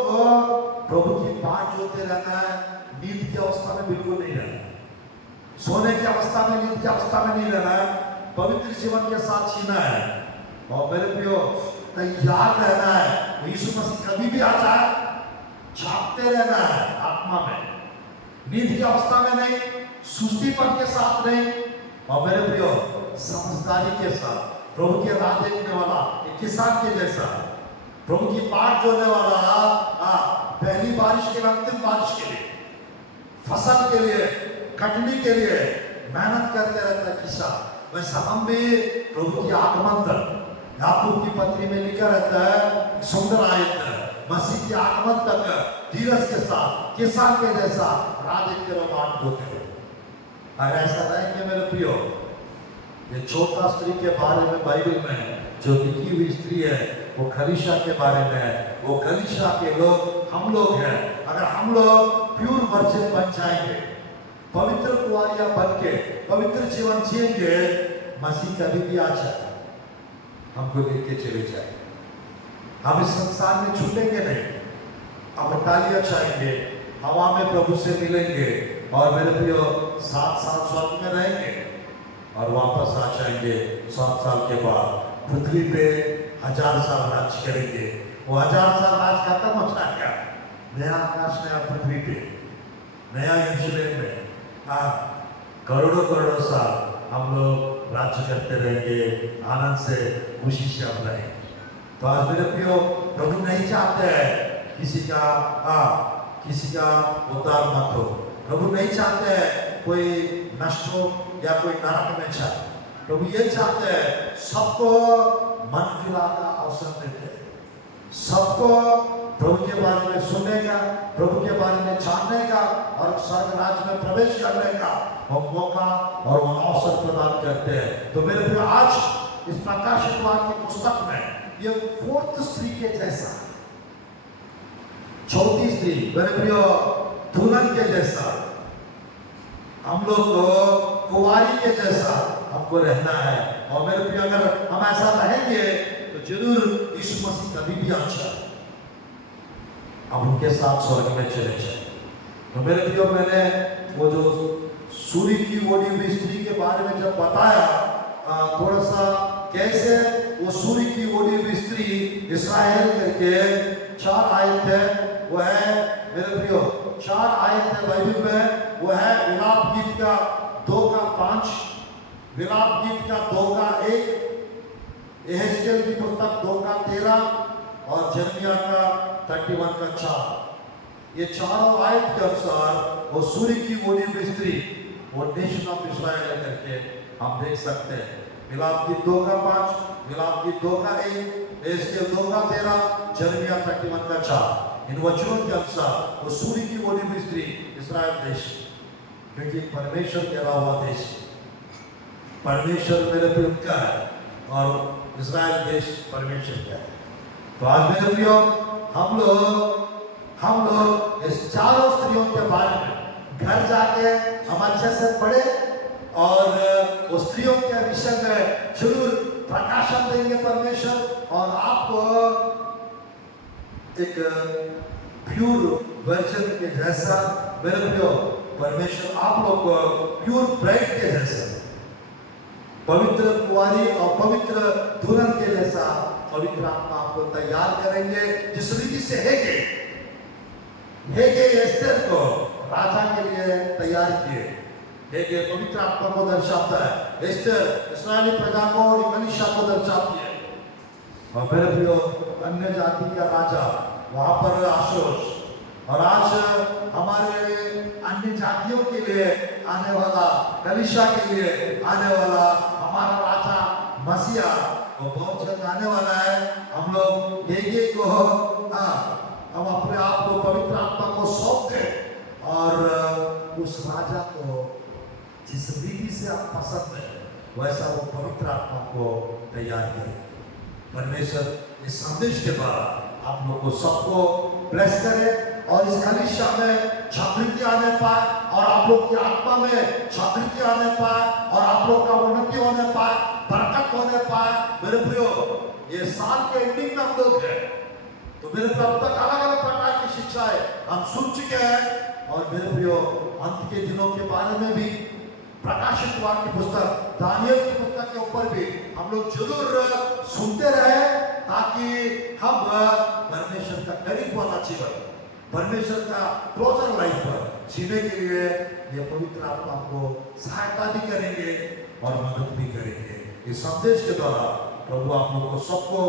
को प्रभु की बाट जोते रहना है। नींद की अवस्था में बिल्कुल नहीं रहना है, सोने की अवस्था में, नींद की अवस्था में नहीं रहना है, पवित्र जीवन के साथ जीना है। और मेरे प्रियो तैयार रहना है, यीशु मसीह कभी भी आ जाए छापते रहना है आत्मा में, नींद की अवस्था में नहीं, सुस्तीपन के साथ नहीं। और मेरे प्रियो समझदारी के साथ प्रभु के राह देखने वाला एक किसान के जैसा, प्रभु की बाट जोड़ने वाला, पहली बारिश के लिए, अंतिम बारिश के लिए, फसल के लिए, कटनी के लिए मेहनत करते रहता है किसान। वैसा हम भी प्रभु की आगमन तक, याकूब की पत्री में लिखा रहता है, सुंदर आयत है, मसीह के आगमन तक धीरज के साथ किसान के जैसा राह देखते रहो, बाट जोते रहो। अगर ऐसा रहेंगे मेरे प्रियो, ये छोटा स्त्री के बारे में बाइबल में जो लिखी हुई स्त्री है, वो कलीसिया के बारे में है। वो कलीसिया के लोग हम लोग हैं। अगर हम लोग प्योर वर्जिन बन जाएंगे, पवित्र कुंवारियां बन के पवित्र जीवन जिएंगे, मसीह कभी भी आ जाए हमको लेके चले जाए, हम इस संसार में छूटेंगे नहीं। अब तालियां चाहेंगे, हवा में प्रभु से मिलेंगे, और मेरे प्रियो 7 साल स्वर्ग में रहेंगे और वापस आ जाएंगे 7 साल के बाद। पृथ्वी पे 1000 साल राज करेंगे। वो 1000 साल राज खत्म हो जाएगा, नया आकाश, नया पृथ्वी पे, नया यरूशलेम में करोड़ों करोड़ों साल हम लोग राज्य करते रहेंगे, आनंद से, खुशी से हम रहेंगे। तो आज मेरे प्रियो प्रभु नहीं चाहते हैं किसी का उद्धार मत हो। प्रभु नहीं चाहते हैं कोई नष्ट हो या कोई नरक में जाए। प्रभु ये चाहते हैं सबको मन फिरा का अवसर देते हैं, सबको प्रभु के बारे में सुनने का, प्रभु के बारे में जानने का और स्वर्ग राज्य में प्रवेश करने का वो मौका और वो अवसर प्रदान करते हैं। तो मेरे प्रिय आज इस प्रकाशित वाक्य की पुस्तक में ये 4th स्त्री के जैसा, चौथी स्त्री, मेरे प्रियो दुल्हन के जैसा, हम लोग को कुंवारी के जैसा हमको रहना है। और मेरे प्रिय अगर हम ऐसा रहेंगे तो जरूर यीशु मसीह कभी भी अच्छा हम उनके साथ स्वर्ग में चले जाए। तो मेरे प्रियो मैंने वो जो सूर्य की ओढ़ी हुई स्त्री के बारे में जब बताया, थोड़ा सा कैसे वो सूर्य की ओढ़ी हुई स्त्री इस्राएल करके 4 आयत है, वो है मेरे प्रियो 4 आयत है बाइबल में। वो है विलाप गीत का 2 का 5, विलाप गीत का 2 का 1, यहेजकेल की पुस्तक 2 का 13 और जर्मिया का 31 का 4। ये चारों आयत के अनुसार वो सूर्य की ओढ़ी हुई स्त्री वो नेशन ऑफ इस्राएल करके हम देख सकते हैं। विलाप गीत 2 का 5, विलाप गीत 2 का 1, यहेजकेल 2 का 13, जर्मिया 31 का 4। इन वचनों के अनुसार वो सूर्य की ओढ़ी हुई स्त्री इस्राएल देश, क्योंकि परमेश्वर तेरा हुआ देश, परमेश्वर मेरे प्रिय का है और इस्राएल देश परमेश्वर का है। तो आज मेरे प्रियो हम लोग इस चारों स्त्रियों के बारे में घर जाके हम अच्छे से पढ़े और उस स्त्रियों के विषय में जरूर प्रकाशन देंगे परमेश्वर, और आपको एक प्योर वर्जन के जैसा मेरे प्रियो परमेश्वर आप लोग को प्योर ब्राइड के जैसा, पवित्र कुंवारी और पवित्र दुल्हन के जैसा पवित्र आत्मा आपको तैयार करेंगे। जिस रीति से हेगे एस्तेर को राजा के लिए तैयार किए, हेगे पवित्र आत्मा को दर्शाता है, एस्तेर इस्राएली प्रजा को और कलीसिया को दर्शाती है। और मेरे प्रियो अन्य जाति का राजा वहां पर आशोष, और आज हमारे अन्य जातियों के लिए आने वाला, कलीसिया के लिए आने वाला हमारा राजा मसीहा वो बहुत जल्द आने वाला है। हम लोग देंगे को हम अपने आप को पवित्र आत्मा को सौंप दें और उस राजा को जिस रीति से आप पसंद है वैसा वो पवित्र आत्मा को तैयार करें। परमेश्वर इस संदेश के द्वारा आप लोग को सबको ब्लेस करे और इस कलीसिया में जागृति आने पाए और आप लोग की आत्मा में जागृति आने पाए और आप लोग का उन्नति होने पाए, बरकत होने पाए। मेरे प्रियो, ये साल के एंडिंग में हम लोग हैं, तो मेरे प्रियो अब तक अलग अलग प्रकार की शिक्षाएं हम सुन चुके हैं और मेरे प्रियो अंत के दिनों के बारे में भी प्रकाशित वाक्य पुस्तक दानियल की पुस्तक के ऊपर भी हम लोग जरूर सुनते रहे ताकि हम परमेश्वर का करीब वाला जीवन, परमेश्वर का क्लोजर लाइफ जीने के लिए ये पवित्र आत्मा को सहायता भी करेंगे और मदद भी करेंगे। इस संदेश के द्वारा प्रभु आप लोगों को सबको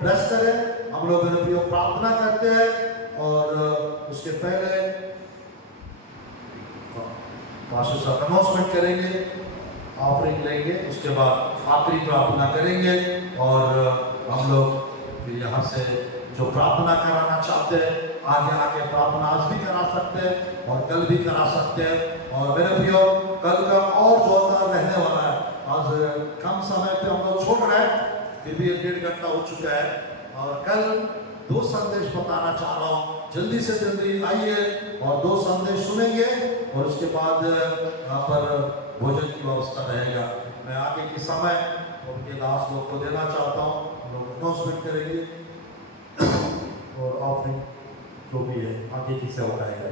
ब्लेस करे। हम लोग मेरे प्रियो प्रार्थना करते हैं और उसके पहले पास्टर साहब अनाउंसमेंट करेंगे, ऑफरिंग लेंगे, उसके बाद आखिरी प्रार्थना करेंगे और हम लोग यहाँ से जो प्रार्थना कराना चाहते हैं आगे आगे प्रार्थना आज भी करा सकते हैं और कल भी करा सकते हैं। और मेरे प्रियो कल का और जोरदार रहने वाला है। आज कम समय पे हम लोग छोड़ रहे हैं, फिर भी 1.5 घंटा हो चुका है और कल 2 संदेश बताना चाह रहा हूँ। जल्दी से जल्दी आइए और 2 संदेश सुनेंगे और उसके बाद यहाँ पर भोजन की व्यवस्था रहेगा। मैं आगे के समय उनके दास लोग को देना चाहता हूँ, लोग अनाउंसमेंट करेंगे और ऑफरिंग जो भी है आगे की सेवा करेंगे।